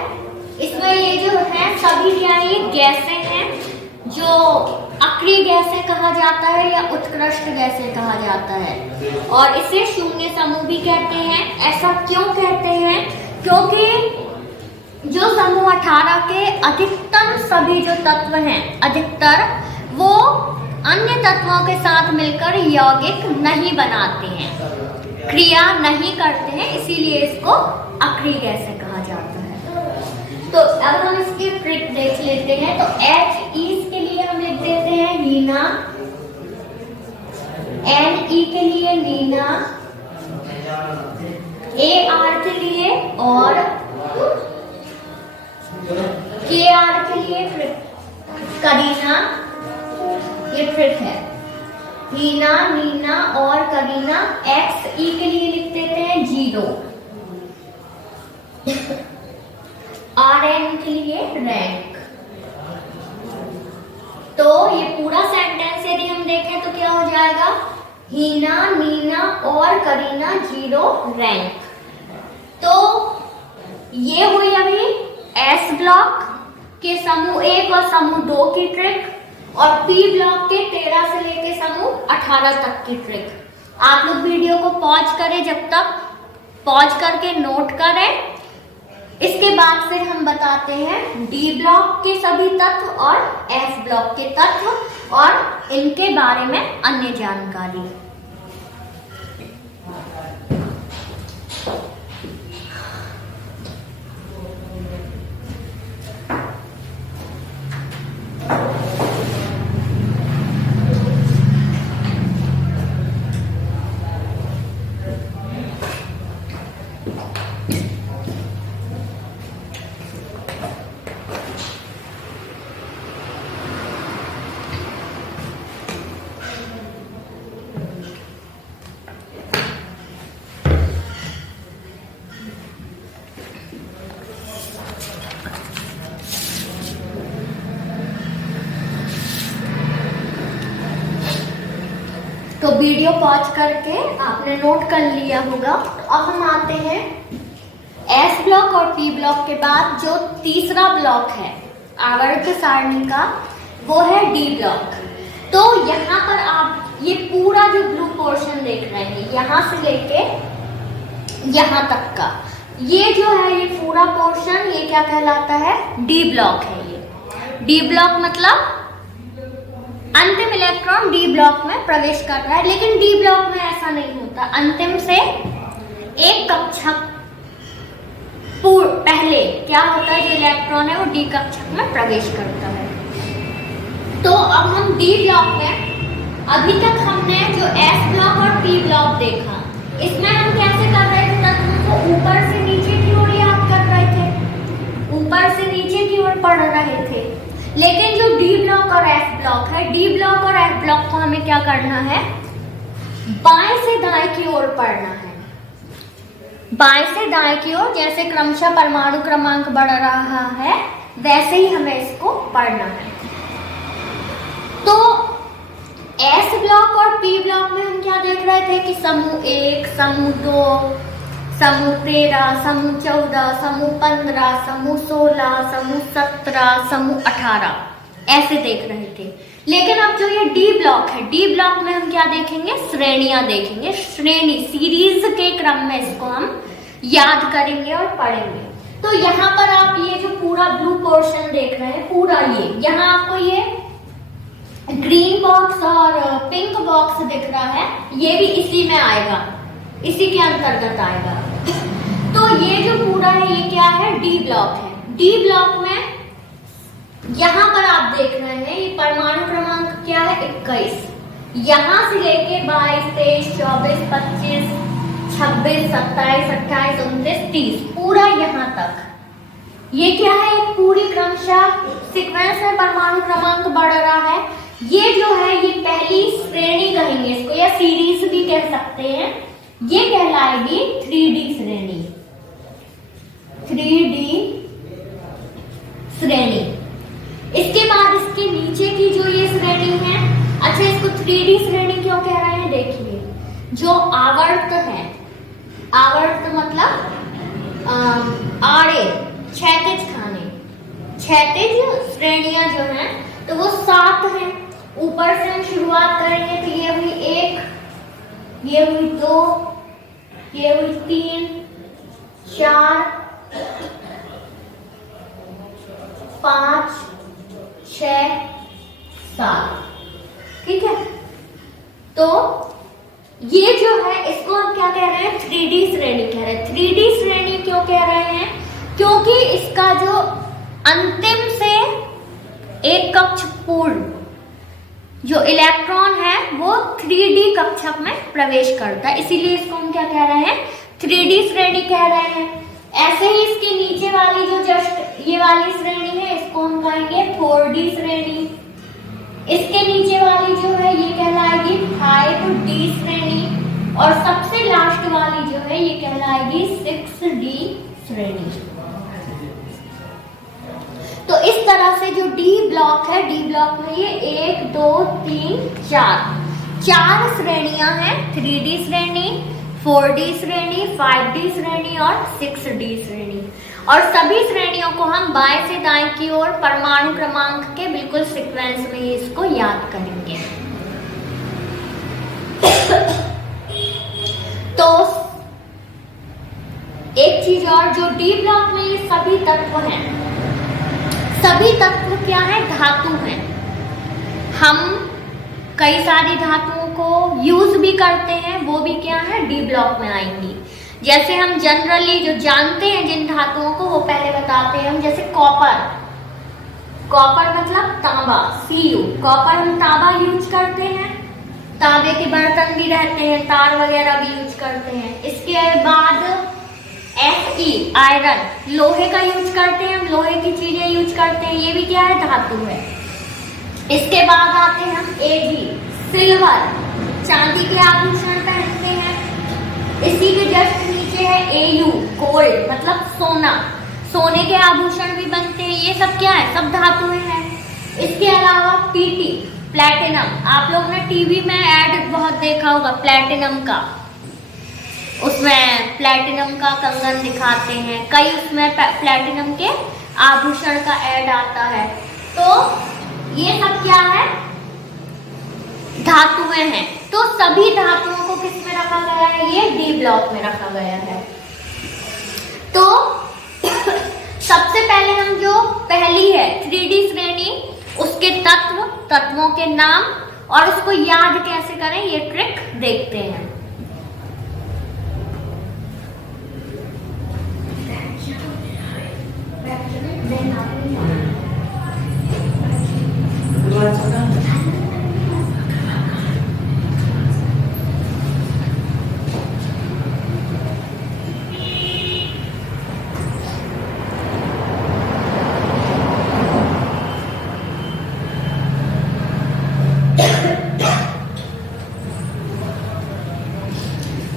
इसमें ये जो है सभी ये गैसें हैं जो अक्रिय गैसें कहा जाता है या उत्कृष्ट गैसें कहा जाता है, और इसे शून्य समूह भी कहते हैं। ऐसा क्यों कहते हैं? क्योंकि जो समूह 18 के अधिकतम सभी जो तत्व हैं, अधिकतर वो अन्य तत्वों के साथ मिलकर यौगिक नहीं बनाते हैं, क्रिया नहीं करते हैं, इसीलिए इसको अक्रिय गैसें कहा जाता है। तो अब हम इसकी ट्रिक देख लेते हैं। तो He के लिए हम लिख देते हैं हीना, Ne के लिए नीना, Ar के लिए और, Kr के लिए करीना। ये ट्रिक है, हीना, नीना और करीना। Xe के लिए लिख देते हैं 0, Rn के लिए रैंक। तो ये पूरा सेंटेंस यदि हम देखें तो क्या हो जाएगा? हीना, नीना और करीना 0 रैंक। तो ये हुई अभी S ब्लॉक के समूह 1 और समूह 2 की ट्रिक, और P ब्लॉक के 13 से लेके समूह 18 तक की ट्रिक। आप लोग वीडियो को पॉज करें, जब तक पॉज करके नोट करें। इसके बाद फिर हम बताते हैं D ब्लॉक के सभी तत्व और F ब्लॉक के तत्व और इनके बारे में अन्य जानकारी। तो वीडियो पॉज करके आपने नोट कर लिया होगा। तो अब हम आते हैं S ब्लॉक और P ब्लॉक के बाद जो तीसरा ब्लॉक है आवर्त सारणी का, वो है D ब्लॉक। तो यहाँ पर आप ये पूरा जो ब्लू पोर्शन देख रहे हैं यहाँ से लेके यहाँ तक का, ये जो है ये पूरा पोर्शन ये क्या कहलाता है? डी ब्लॉक है। ये डी ब्लॉक मतलब अंतिम इलेक्ट्रॉन डी ब्लॉक में प्रवेश कर रहा है, लेकिन डी ब्लॉक में ऐसा नहीं होता। अंतिम से एक कक्षक पहले क्या होता है, जो इलेक्ट्रॉन है वो डी कक्षक में प्रवेश करता है। तो अब हम डी ब्लॉक में अभी तक हमने जो एस ब्लॉक और पी ब्लॉक देखा, इसमें हम कैसे कर रहे थे? तत्वों को ऊपर से नीचे की ओर याद कर रहे थे, ऊपर से नीचे की ओर पढ़ रहे थे। लेकिन जो डी ब्लॉक और एफ ब्लॉक है, डी ब्लॉक और एफ ब्लॉक को हमें क्या करना है? बाएं से दाएं की ओर पढ़ना है। बाएं से दाएं की ओर, जैसे क्रमशः परमाणु क्रमांक बढ़ रहा है वैसे ही हमें इसको पढ़ना है। तो एस ब्लॉक और पी ब्लॉक में हम क्या देख रहे थे कि समूह 1, समूह 2, समूह 13, समूह 14, समूह 15, समूह 16, समूह 17, समूह 18 ऐसे देख रहे थे। लेकिन अब जो ये डी ब्लॉक है, डी ब्लॉक में हम क्या देखेंगे? श्रेणियां देखेंगे। श्रेणी, सीरीज के क्रम में इसको हम याद करेंगे और पढ़ेंगे। तो यहाँ पर आप ये जो पूरा ब्लू पोर्शन देख रहे हैं, पूरा ये यहाँ आपको ये ग्रीन बॉक्स और पिंक बॉक्स दिख रहा है, ये भी इसी में आएगा, इसी के अंतर्गत आएगा। तो ये जो पूरा है ये क्या है? डी ब्लॉक है। डी ब्लॉक में यहाँ पर आप देख रहे हैं ये परमाणु क्रमांक क्या है? 21। यहाँ से लेके 22, 23, 24, 25, 26, 27, 28, 29, 30 पूरा यहाँ तक ये क्या है? एक पूरी क्रमशः सीक्वेंस में परमाणु क्रमांक बढ़ रहा है। ये जो है ये पहली श्रेणी कहेंगे इसको, या सीरीज भी कह सकते हैं। ये कहलाएगी 3D श्रेणी। 3D श्रेणी। इसके बाद इसके नीचे की जो ये श्रेणी है, अच्छा इसको 3D श्रेणी क्यों कह रहे हैं? देखिए, जो आवर्त है, आवर्त मतलब आड़े क्षैतिज खाने, क्षैतिज श्रेणियां जो हैं तो वो 7 हैं। ऊपर से हम शुरुआत करेंगे तो ये हुई 1, ये हुई 2, ये हुई 3, 4, 5, 6, 7। ठीक है, तो ये जो है इसको हम क्या कह रहे हैं? 3D श्रेणी कह रहे हैं। 3D श्रेणी क्यों कह रहे हैं? क्योंकि इसका जो अंतिम से एक कक्ष पूर्ण जो इलेक्ट्रॉन है वो 3D कक्षक में प्रवेश करता है, इसीलिए इसको हम क्या कह रहे हैं? 3D श्रेणी कह रहे हैं। ऐसे ही इसके नीचे वाली जो जस्ट ये वाली श्रेणी है इसको हम कहेंगे 4D श्रेणी। इसके नीचे वाली जो है ये कहलाएगी 5D श्रेणी, और सबसे लास्ट वाली जो है ये कहलाएगी 6D श्रेणी। तो इस तरह से जो डी ब्लॉक है, डी ब्लॉक में ये 1, 2, 3, 4 श्रेणियां हैं। 3D श्रेणी, 4D श्रेणी, 5D श्रेणी और 6D श्रेणी। और सभी श्रेणियों को हम बाएं से दाएं की ओर परमाणु क्रमांक के बिल्कुल सीक्वेंस में ही इसको याद करेंगे। तो एक चीज और, जो डी ब्लॉक में ये सभी तत्व हैं, सभी तत्व क्या है? धातु हैं। हम कई सारी धातुओं को यूज भी करते हैं, वो भी क्या है? डी ब्लॉक में आएंगी। जैसे हम जनरली जो जानते हैं जिन धातुओं को वो पहले बताते हैं हम, जैसे कॉपर। कॉपर मतलब तांबा, Cu। कॉपर हम तांबा यूज करते हैं, तांबे के बर्तन भी रहते हैं, तार वगैरह भी यूज करते हैं। इसके बाद Fe आयरन, लोहे का यूज करते हैं हम, लोहे की चीजें यूज करते हैं, ये भी क्या है? धातु है। इसके बाद आते हैं हम Ag सिल्वर, चांदी के आभूषण पहनते हैं। इसी के जस्ट नीचे है Au गोल्ड मतलब सोना, सोने के आभूषण भी बनते हैं। ये सब क्या है? सब धातुएं हैं। इसके अलावा Pt प्लैटिनम, आप लोग ने टीवी में ऐड बहुत देखा होगा प्लैटिनम का, उसमें प्लैटिनम का कंगन दिखाते हैं, कई उसमें प्लैटिनम के आभूषण का ऐड आता है। तो ये सब क्या है? धातुएं हैं, तो सभी धातुओं को किस में रखा गया है, ये डी ब्लॉक में रखा गया है। तो सबसे पहले हम जो पहली है 3D श्रेणी, उसके तत्वों के नाम और उसको याद कैसे करें ये ट्रिक देखते हैं।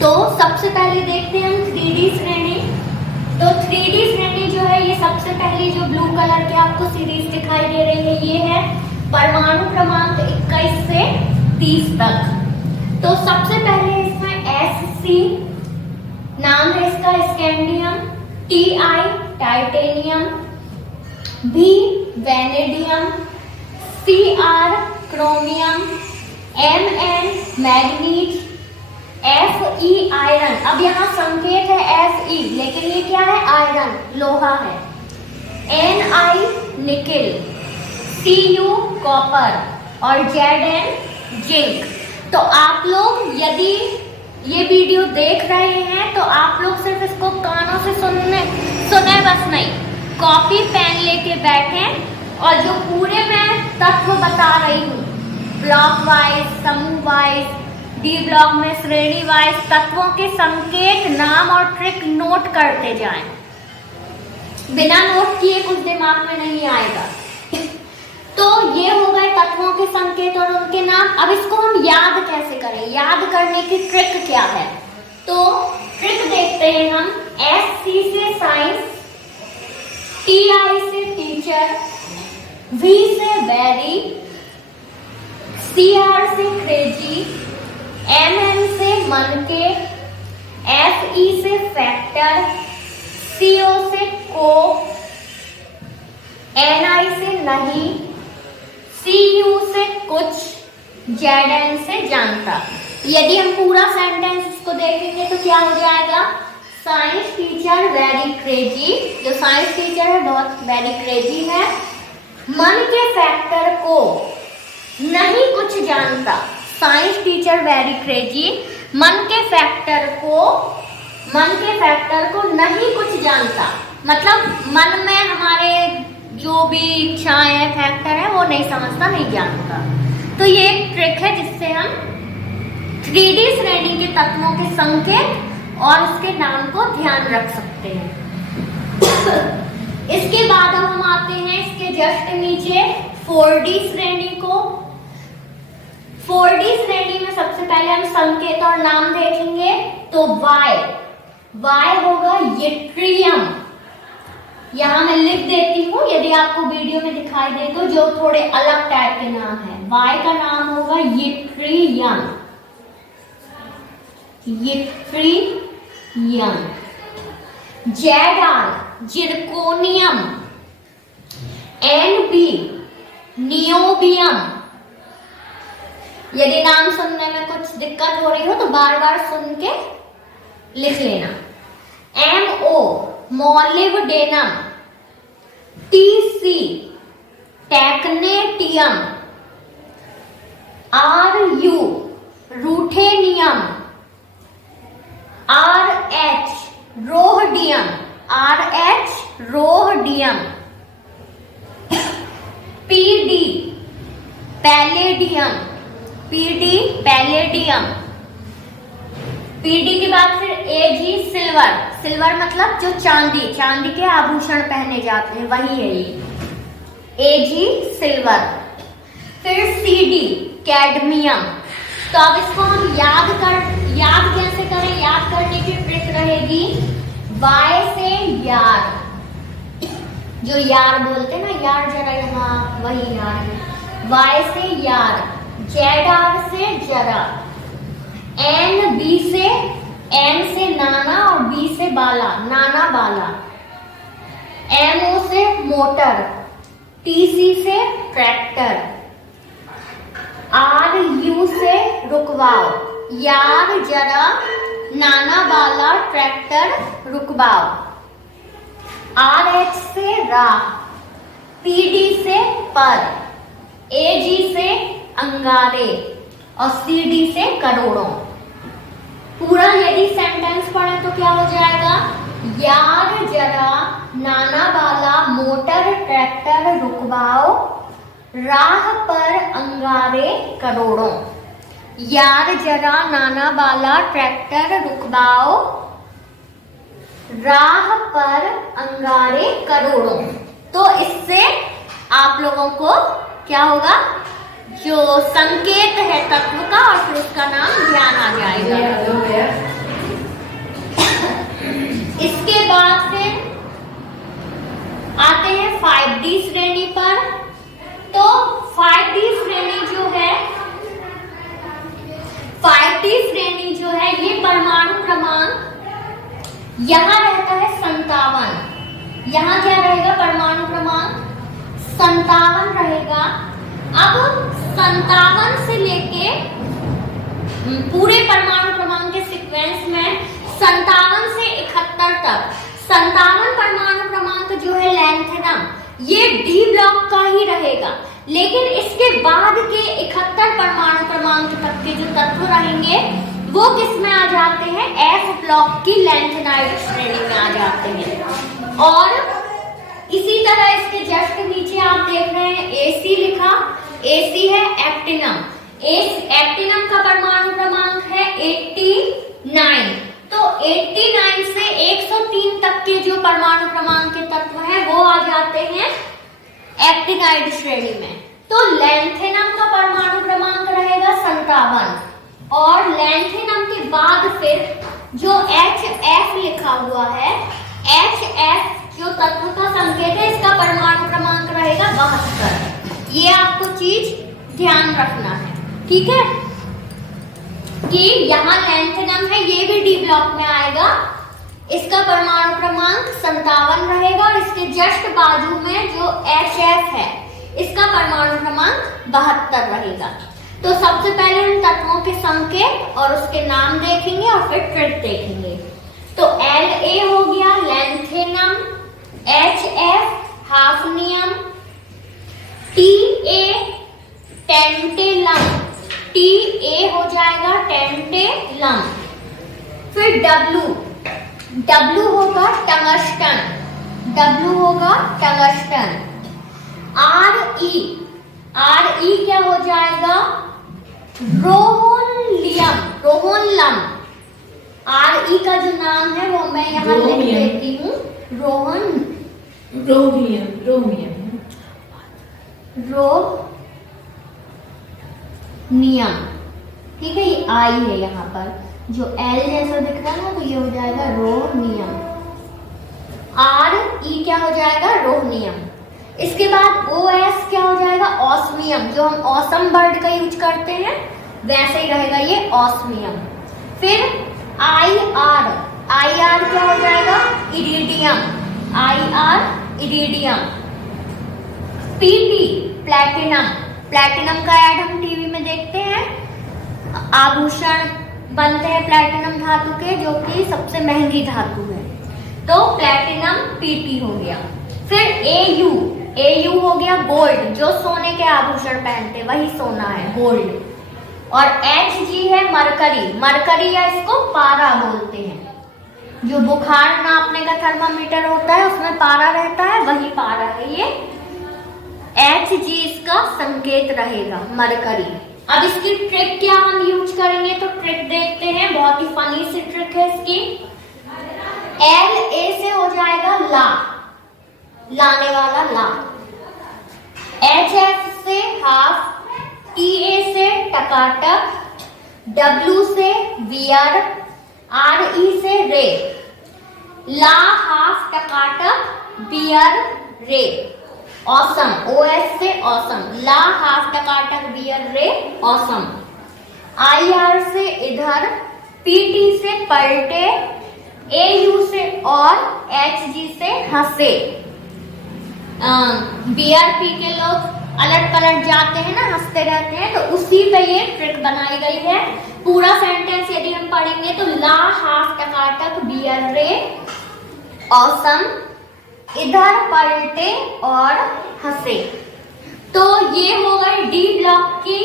तो सबसे पहले देखते हैं हम 3D श्रेणी। तो 3D श्रेणी जो है, ये सबसे पहली जो ब्लू कलर की आपको सीरीज दिखाई दे रही है, ये है परमाणु क्रमांक 21 से 30 तक। तो सबसे पहले इसमें Sc नाम है इसका scandium, Ti titanium, V vanadium, Cr chromium, Mn manganese, Fe iron. अब यहाँ संकेत है Fe, लेकिन ये क्या है, आयरन लोहा है। Ni निकिल, Cu कॉपर और Zn जिंक। तो आप लोग यदि ये वीडियो देख रहे हैं तो आप लोग सिर्फ इसको कानों से सुने बस नहीं, कॉपी पेन लेके बैठें और जो पूरे मैं तत्व बता रही हूँ ब्लॉक वाइज, समूह वाइज, डी ब्लॉक में श्रेणी वाइज तत्वों के संकेत, नाम और ट्रिक नोट करते जाएं। बिना नोट किए कुछ दिमाग में नहीं आएगा। तो ये हो गए तत्वों के संकेत और उनके नाम। अब इसको हम याद कैसे करें, याद करने की ट्रिक क्या है, तो ट्रिक देखते हैं हम। SC से साइंस, TI से टीचर, V से वेरी, CR से क्रेजी, MN से मन के, FE से फैक्टर, CO से को, NI से नहीं, CU से कुछ, ZN से जानता। यदि हम पूरा सेंटेंस इसको देखेंगे तो क्या हो जाएगा, साइंस टीचर वेरी क्रेजी, जो साइंस टीचर है बहुत वेरी क्रेजी है, मन के फैक्टर को नहीं कुछ जानता, साइंस टीचर वेरी क्रेजी, मन के फैक्टर को नहीं कुछ जानता। मतलब मन में हमारे जो भी इच्छाएं हैं, फैक्टर है, वो नहीं समझता, नहीं जानता। तो ये एक ट्रिक है जिससे हम 3D श्रेणी के तत्वों के संकेत और उसके नाम को ध्यान रख सकते हैं। इसके बाद अब हम आते हैं इसके जस्ट नीचे 4D श्रेणी को। 4D श्रेणी में सबसे पहले हम संकेत और नाम देखेंगे। तो Y होगा यट्रियम, यहां मैं लिख देती हूँ, यदि आपको वीडियो में दिखाई दे तो, जो थोड़े अलग टाइप के नाम है। Y का नाम होगा yttrium, Zr zirconium, Nb niobium. यदि नाम सुनने में कुछ दिक्कत हो रही हो तो बार बार सुन के लिख लेना। MO molybdenum, TC technetium, RU ruthenium, RH रोहडियम, PD palladium, PD के बाद फिर AG सिल्वर मतलब जो चांदी के आभूषण पहने जाते हैं, वही है ये AG सिल्वर। फिर CD कैडमियम। तो अब इसको हम याद कैसे करें, याद करने की ट्रिक रहेगी। Y से यार, जो यार बोलते हैं ना, यार जरा यहाँ, वही यार है। Y से यार, ZR से जरा, N से नाना और B से बाला, नाना बाला, MO से मोटर, TC से ट्रैक्टर, RU से रुकवाओ, यार जरा नाना वाला ट्रैक्टर रुकवाओ। RH से राह, PD से पर, AG से अंगारे और CD से करोड़ों। पूरा यदि सेंटेंस पढ़े तो क्या हो जाएगा? यार जरा नाना वाला मोटर ट्रैक्टर रुकवाओ, राह पर अंगारे करोड़ों। यार जरा नाना वाला ट्रैक्टर रुकवाओ, राह पर अंगारे करोड़ों। तो इससे आप लोगों को क्या होगा? जो संकेत है तत्व का और फिर उसका नाम ध्यान आ जाएगा। इसके बाद फिर आते हैं 5D श्रेणी पर। तो 5D श्रेणी जो है, 5D श्रेणी जो है ये परमाणु क्रमांक यहां रहता है 57। यहां क्या रहेगा? परमाणु क्रमांक 57 रहेगा। अब 57 से लेके पूरे परमाणु क्रमांक के सीक्वेंस में 57 से 71 तक 57 परमाणु क्रमांक जो है लैंथेनम, ये डी ब्लॉक का ही रहेगा। लेकिन इसके बाद के 71 परमाणु क्रमांक तक के जो तत्व रहेंगे वो किस में आ जाते हैं? एफ ब्लॉक की लैंथेनाइड श्रेणी में आ जाते हैं। और इसी तरह इसके जस्ट नीचे आप देख रहे हैं AC लिखा, AC है एक्टिनम। एक्टिनम का परमाणु क्रमांक है 89। तो 89 से 103 तक के जो परमाणु क्रमांक के तत्व हैं वो आ जाते हैं एक्टिनाइड श्रेणी में। तो लैंथेनम का परमाणु क्रमांक रहेगा 57 और लैंथेनम के बाद फिर जो HF लिखा हुआ है, HF जो तत्व का संकेत है, इसका परमाणु क्रमांक रहेगा 72। ये आपको चीज ध्यान रखना है, ठीक है, कि यहाँ लैंथेनम है, ये भी डी ब्लॉक में आएगा। इसका परमाणु क्रमांक 57 रहेगा और इसके जस्ट बाजू में जो HF है इसका परमाणु क्रमांक 72 रहेगा। तो सबसे पहले हम तत्वों के संकेत और उसके नाम देखेंगे और फिर ट्रिक देखेंगे। तो La हो गया lanthanum, HF hafnium, Ta tantalum, Ta हो जाएगा टेंटेलम। फिर W होगा टंगस्टन, W होगा टंगस्टन। Re क्या हो जाएगा? रोहोनलियम, रोहोनलम। Re का जो नाम है वो मैं यहाँ लिख देती हूँ, रोनियम, ठीक है। ये आई है यहाँ पर, जो L जैसा दिख रहा है ना, तो ये हो जाएगा रोनियम। Re क्या हो जाएगा? रोहनियम। इसके बाद OS क्या हो जाएगा? ऑस्मियम। जो हम ऑसम वर्ड का यूज करते हैं वैसे ही रहेगा ये ऑस्मियम। फिर IR क्या हो जाएगा? Iridium, IR iridium. PT platinum, platinum का ऐड हम टीवी में देखते हैं। आभूषण बनते हैं प्लैटिनम धातु के, जो कि सबसे महंगी धातु है। तो प्लैटिनम PT हो गया। फिर AU हो गया गोल्ड, जो सोने के आभूषण पहनते वही सोना है, गोल्ड। और HG है मरकरी या इसको पारा बोलते हैं। जो बुखार नापने का थर्मामीटर होता है उसमें पारा रहता है, वही पारा है ये। HG इसका संकेत रहेगा, मरकरी। अब इसकी ट्रिक क्या हम यूज करेंगे, तो ट्रिक देखते हैं, बहुत ही फनी सी ट्रिक है इसकी। LA से हो जाएगा लाने वाला ला। HF से हाफ, TA से टकाटक, W से वियर, RE से रे। ला हाफ टकाटक बियर रे, ऑसम। OS से ऑसम, ला हाफ टकाटक बियर रे, ऑसम। IR से इधर, PT से पलटे, AU से और, HG से हंसे। BRP के लोग अलट पलट जाते हैं ना, हंसते रहते हैं, तो उसी पे ये ट्रिक बनाई गई है। पूरा सेंटेंस यदि हम पढ़ेंगे तो ला हाफ टकाटक बियर रे ऑसम, इधर पलटे और हंसे। तो ये हो गई डी ब्लॉक की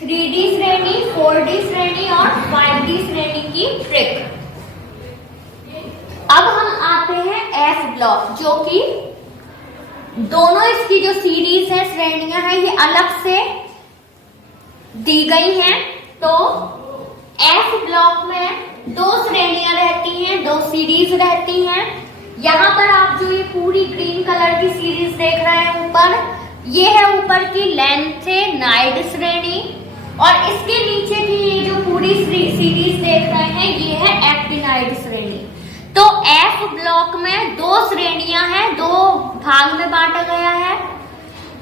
3D श्रेणी, 4D श्रेणी और 5D श्रेणी की ट्रिक। अब हम आते हैं एफ ब्लॉक, जो कि दोनों इसकी जो सीरीज है, श्रेणियां हैं, ये अलग से दी गई हैं। तो एफ ब्लॉक में 2 श्रेणियां रहती हैं, 2 सीरीज रहती हैं। यहाँ पर आप जो ये पूरी ग्रीन कलर की सीरीज देख रहे हैं ऊपर, ये है ऊपर की लैंथेनाइड श्रेणी, और इसके नीचे की ये जो पूरी सीरीज देख रहे हैं, ये है एक्टिनाइड श्रेणी। तो एफ ब्लॉक में 2 श्रेणियां हैं, 2 भाग में बांटा गया है।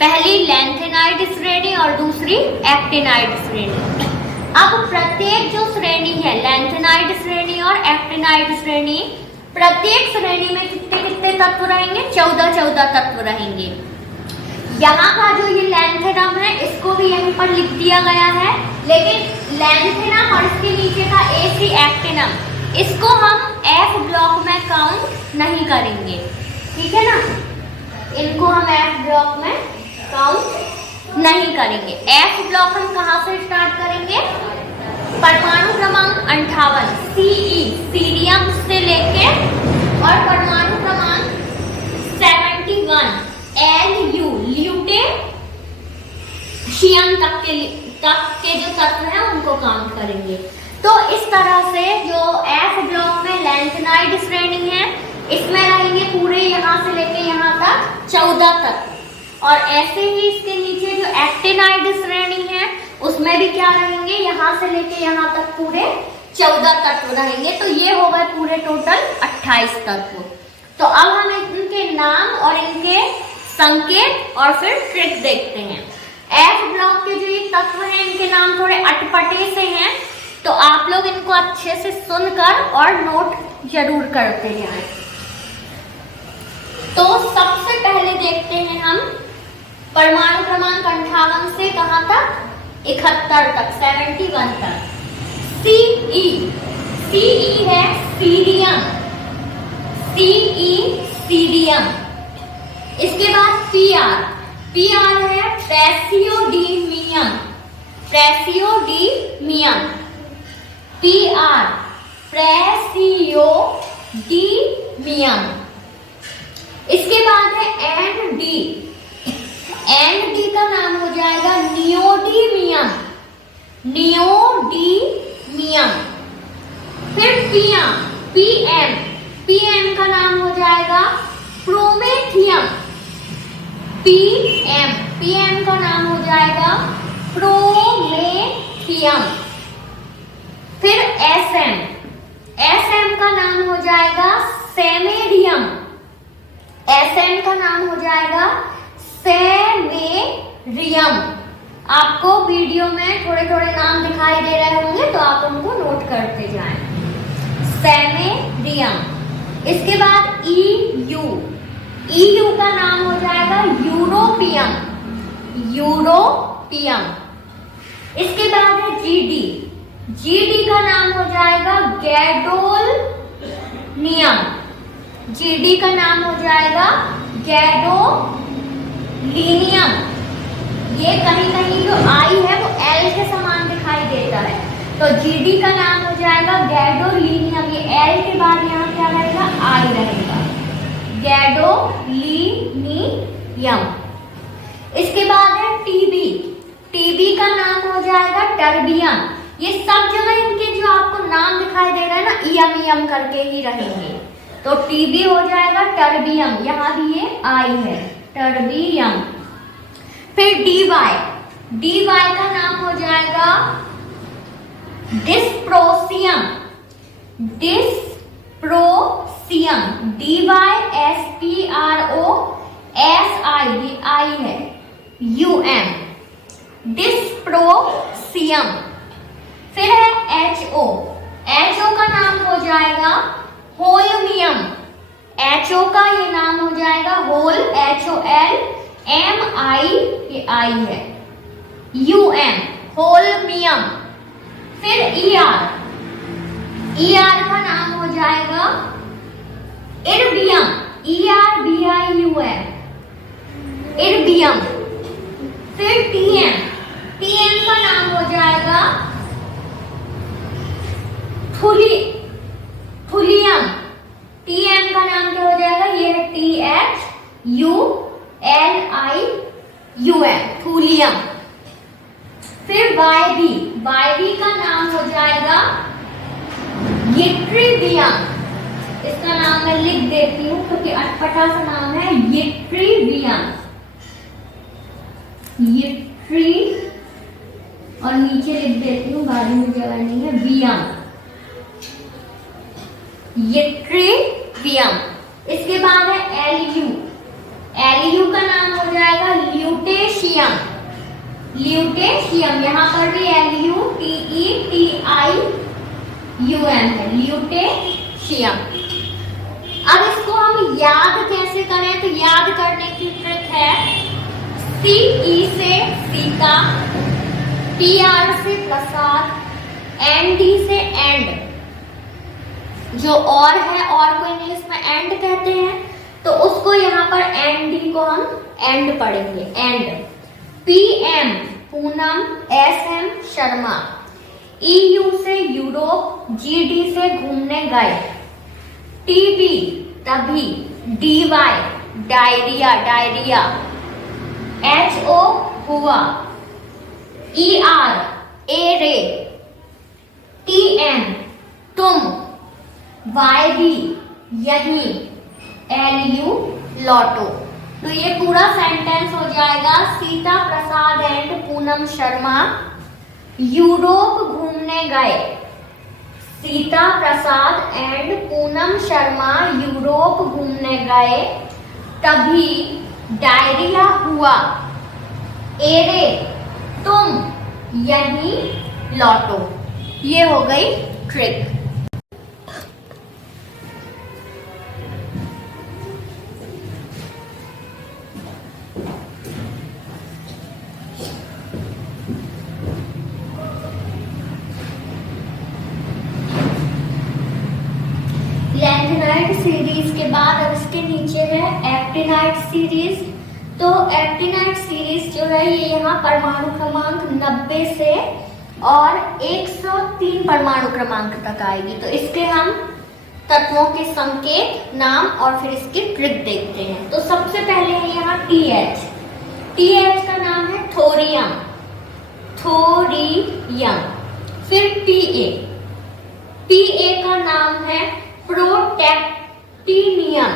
पहली लैंथेनाइड श्रेणी और दूसरी एक्टिनाइड श्रेणी। अब प्रत्येक जो श्रेणी है, लैंथेनाइड श्रेणी और एक्टिनाइड श्रेणी, प्रत्येक श्रेणी में कितने कितने तत्व रहेंगे? 14 तत्व रहेंगे। यहाँ का जो ये लैंथेनम है, इसको भी यहीं पर लिख दिया गया है, लेकिन लैंथेनम और इसके नीचे का AC एक्टिनम, इसको हम एफ ब्लॉक में काउंट नहीं करेंगे, ठीक है ना। इनको हम एफ ब्लॉक में काउंट नहीं करेंगे। एफ ब्लॉक हम कहाँ से स्टार्ट करेंगे? परमाणु क्रमांक 58 CE, सीरियम से लेके, और परमाणु क्रमांक 71 LU, ल्यूटेशियम तक के जो तत्व हैं उनको काउंट करेंगे। तो इस तरह से जो एफ ब्लॉक में लैंथेनाइड श्रेणी है, इसमें रहेंगे पूरे यहाँ से लेके यहाँ तक 14 तत्व, और ऐसे ही इसके नीचे जो एक्टिनाइड श्रेणी है, उसमें भी क्या रहेंगे? यहाँ से लेके यहाँ तक पूरे 14 तत्व रहेंगे। तो ये हो गए पूरे टोटल 28 तत्व। तो अब हम इनके नाम और इनके संकेत और फिर ट्रिक देखते हैं। एफ ब्लॉक के जो ये तत्व हैं, इनके नाम थोड़े अटपटे से हैं, तो आप लोग इनको अच्छे से सुनकर और नोट जरूर करते जाएं। तो सबसे पहले देखते हैं हम परमाणु क्रमांक 58 से कहां तक? 71 तक, 71 तक। CE है सीरियम, सीरियम। इसके बाद PR है प्रेसियोडीमियम, PR प्रेसियोडीमियम। इसके बाद है ND का नाम हो जाएगा नियोडीमियम। फिर PM का नाम हो जाएगा प्रोमेथियम। PM का नाम हो जाएगा प्रोमेथियम। फिर SM का नाम हो जाएगा सेमेरियम। SM का नाम हो जाएगा सेमेरियम। आपको वीडियो में थोड़े थोड़े नाम दिखाई दे रहे होंगे, तो आप उनको नोट करते जाएं। सेमेरियम। इसके बाद EU का नाम हो जाएगा यूरोपियम। इसके बाद है GD का नाम हो जाएगा गैडोलिनियम। ये कहीं कहीं जो आई है वो L के समान दिखाई देता है, तो GD का नाम हो जाएगा गैडोलिनियम। ये L के बाद यहाँ क्या रहेगा? I रहेगा, गैडोलिनियम। इसके बाद है TB का नाम हो जाएगा टर्बियम। ये सब जगह इनके जो आपको नाम दिखाई दे रहा है ना, इयम करके ही रहेंगे। तो TB हो जाएगा टर्बियम, यहाँ भी ये I है, टर्बियम। फिर DY का नाम हो जाएगा डिस्प्रोसियम। DYSPROSI है, UM, डिस्प्रोसियम। फिर है HO का नाम हो जाएगा होल्मियम। HO का ये नाम हो जाएगा होल, HOL, MI, ये I है, UM होल्मियम। फिर ER का नाम हो जाएगा इर्बियम, ERBIUM, इर्बियम। फिर TM का नाम हो जाएगा थुलियम। TM का नाम क्या हो जाएगा, ये है THULIUM, थुलियम। फिर YB का नाम हो जाएगा यट्रीबियम। इसका नाम मैं लिख देती हूँ क्योंकि अटपटा सा नाम है, यट्रीबियम, यट्री, और नीचे लिख देती हूँ, बाजू में जगह नहीं है, बियम, यट्रीबियम। इसके बाद है LU का नाम हो जाएगा ल्यूटेशियम, यहाँ पर भी LUTETIUM है, ल्यूटेशियम। अब इसको हम याद कैसे करें, तो याद करने की ट्रिक है, CE से सीता, PR से प्रसाद, ND से एंड। जो और है, और को इंग्लिश में एंड कहते हैं, तो उसको यहाँ पर ND को हम एंड पढ़ेंगे, and. PM Poonam, SM Sharma, EU से यूरोप, GD से घूमने गए, TB तभी, DY डायरिया, HO हुआ, ER एरे, TM तुम, YB यहीं, LU लौटो। तो ये पूरा सेंटेंस हो जाएगा, सीता प्रसाद एंड पूनम शर्मा यूरोप घूमने गए, सीता प्रसाद एंड पूनम शर्मा यूरोप घूमने गए, तभी डायरिया हुआ, एरे तुम यहीं लौटो। ये हो गई ट्रिक। लेंथेनाइड सीरीज के बाद अब इसके नीचे है एक्टिनाइड सीरीज। तो एक्टिनाइड सीरीज जो है ये यहाँ परमाणु क्रमांक 90 से और 103 परमाणु क्रमांक तक आएगी। तो इसके हम तत्वों के संकेत, नाम और फिर इसकी ट्रिक देखते हैं। तो सबसे पहले है यहाँ TH का नाम है थोरियम, फिर PA का नाम है प्रोटेक्टिनियम,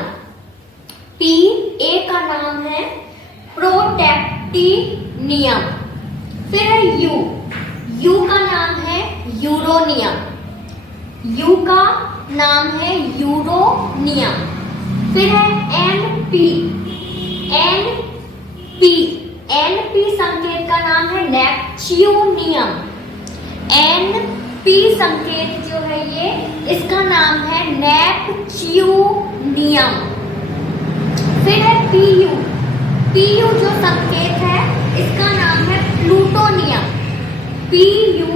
PA का नाम है प्रोटेक्टिनियम। फिर है U का नाम है यूरोनियम, U का नाम है यूरोनियम। फिर है NP संकेत का नाम है नेपच्यूनियम, NP संकेत जो है ये, इसका नाम है नेपच्यूनियम। फिर है PU जो संकेत है इसका नाम है प्लूटोनियम, PU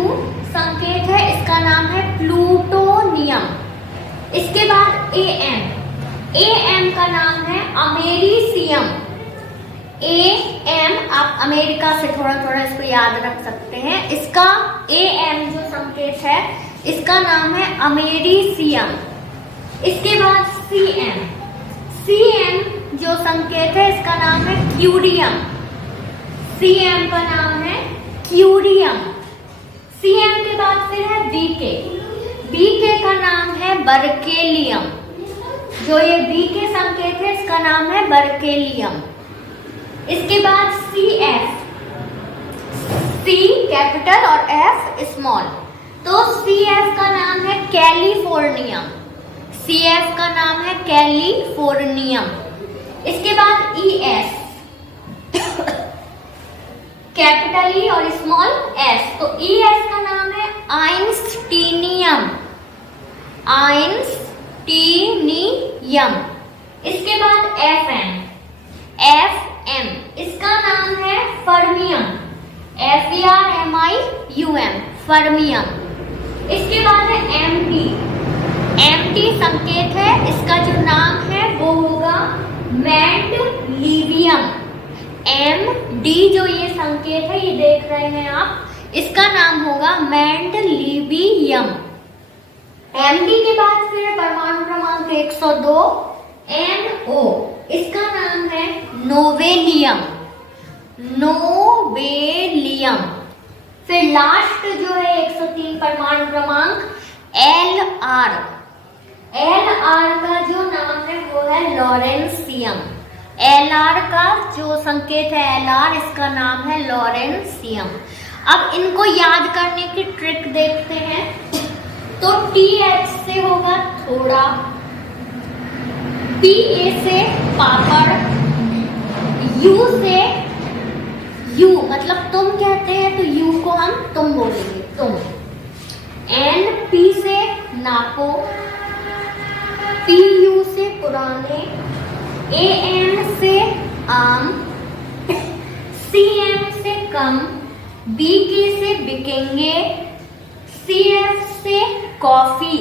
संकेत है इसका नाम है प्लूटोनियम। इसके बाद AM का नाम है अमेरिसियम, AM आप अमेरिका से थोड़ा थोड़ा इसको याद रख सकते हैं। इसका AM जो संकेत है इसका नाम है अमेरिसियम। इसके बाद CM जो संकेत है इसका नाम है क्यूरियम, CM का नाम है क्यूरियम। CM के बाद फिर है BK का नाम है बर्केलियम, जो ये BK संकेत है इसका नाम है बर्केलियम। इसके बाद CF, C कैपिटल और F स्मॉल, तो CF का नाम है कैलिफोर्नियम, CF का नाम है कैलिफोर्नियम। इसके बाद ES कैपिटल E और स्मॉल s, तो ES का नाम है आइंस्टीनियम, इसके बाद FM एम, इसका नाम है फर्मियम, FERMIUM, फर्मियम। इसके बाद है एमटी, एमटी संकेत है, इसका जो नाम है वो होगा मेंडलीवियम। MD जो ये संकेत है, ये देख रहे हैं आप, इसका नाम होगा मेंडलीवियम। MD के बाद फिर परमाणु क्रमांक 102 NO, इसका नाम है नोवेलियम, नोवेलियम। फिर लास्ट जो है 103 परमाणु क्रमांक LR, LR का जो नाम है वो है लॉरेंसियम। LR का जो संकेत है LR, इसका नाम है लॉरेंसियम। अब इनको याद करने की ट्रिक देखते हैं। तो TH से होगा थोड़ा, PA से पापड़, U से यू मतलब तुम कहते हैं तो यू को हम तुम बोलेंगे, तुम। NP से नापो, PU से पुराने, AM से आम, CM से कम, BK से बिकेंगे, CF से कॉफी,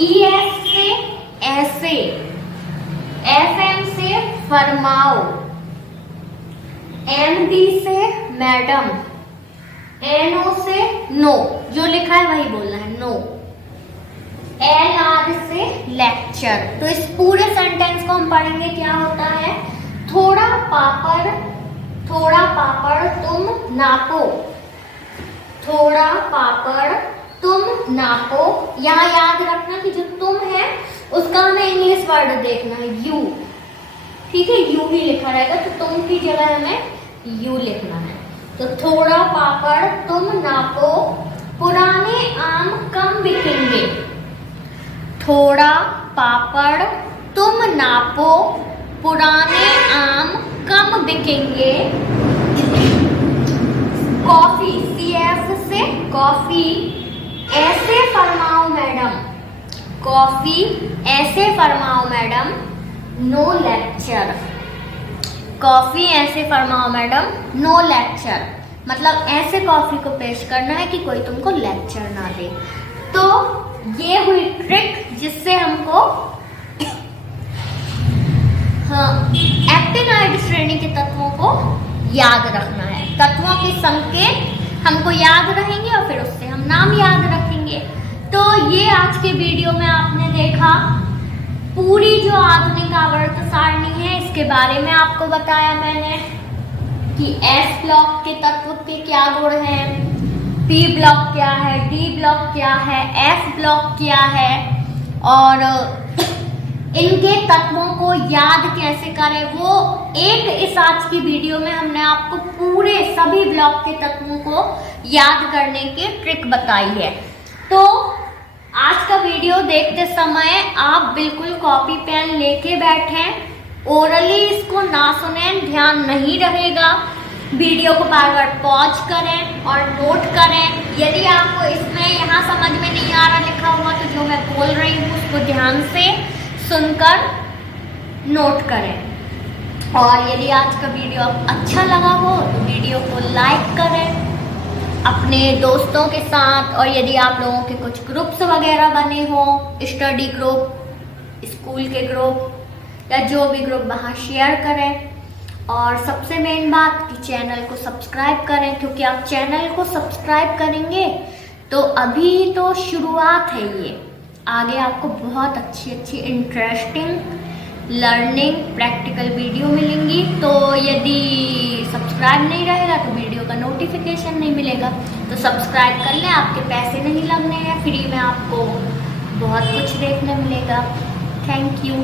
ES से ऐसे, FM से फरमाओ, MD से मैडम, NO से नो, जो लिखा है वही बोलना है, नो। LR से लेक्चर। तो इस पूरे सेंटेंस को हम पढ़ेंगे, क्या होता है, थोड़ा पापड़ तुम नापो, थोड़ा पापड़ तुम नापो। यहाँ याद रखना कि जो तुम है उसका हमें इंग्लिश वर्ड देखना है, यू, ठीक है, यू ही लिखा रहेगा, तो तुम की जगह हमें यू लिखना है। तो थोड़ा पापड़ तुम नापो, पुराने आम कम बिकेंगे, थोड़ा पापड़ तुम नापो, पुराने आम कम बिकेंगे। कॉफी, CF से कॉफी, ऐसे फरमाओ मैडम, कॉफी ऐसे फरमाओ मैडम, नो लेक्चर। कॉफी ऐसे फरमाओ मैडम, नो लेक्चर, मतलब ऐसे कॉफी को पेश करना है कि कोई तुमको लेक्चर ना दे। तो ये हुई ट्रिक जिससे हमको एक्टिनॉइड श्रेणी के तत्वों को याद रखना है। तत्वों के संकेत हमको याद रहेंगे और फिर उससे हम नाम याद रखेंगे। तो ये आज के वीडियो में आपने देखा, पूरी जो आधुनिक आवर्त सारणी है इसके बारे में आपको बताया मैंने कि S ब्लॉक के तत्व के क्या गुण हैं, P ब्लॉक क्या है, D ब्लॉक क्या है, F ब्लॉक क्या है, और इनके तत्वों को याद कैसे करें, वो एक इस आज की वीडियो में हमने आपको पूरे सभी ब्लॉक के तत्वों को याद करने की ट्रिक बताई है। तो आज का वीडियो देखते समय आप बिल्कुल कॉपी पेन लेके बैठें, ओरली इसको ना सुनें, ध्यान नहीं रहेगा, वीडियो को बार बार पॉज करें और नोट करें। यदि आपको इसमें यहाँ समझ में नहीं आ रहा लिखा हुआ तो जो मैं बोल रही हूँ उसको ध्यान से सुनकर नोट करें। और यदि आज का वीडियो अच्छा लगा हो तो वीडियो को लाइक करें अपने दोस्तों के साथ, और यदि आप लोगों के कुछ ग्रुप्स वगैरह बने हो, स्टडी ग्रुप, स्कूल के ग्रुप या जो भी ग्रुप, वहाँ शेयर करें। और सबसे मेन बात कि चैनल को सब्सक्राइब करें, क्योंकि आप चैनल को सब्सक्राइब करेंगे तो अभी तो शुरुआत है, ये आगे आपको बहुत अच्छी इंटरेस्टिंग लर्निंग प्रैक्टिकल वीडियो मिलेंगी। तो यदि सब्सक्राइब नहीं रहेगा तो वीडियो का नोटिफिकेशन नहीं मिलेगा। तो सब्सक्राइब कर लें, आपके पैसे नहीं लगने हैं, फ्री में आपको बहुत कुछ देखने मिलेगा। Thank you.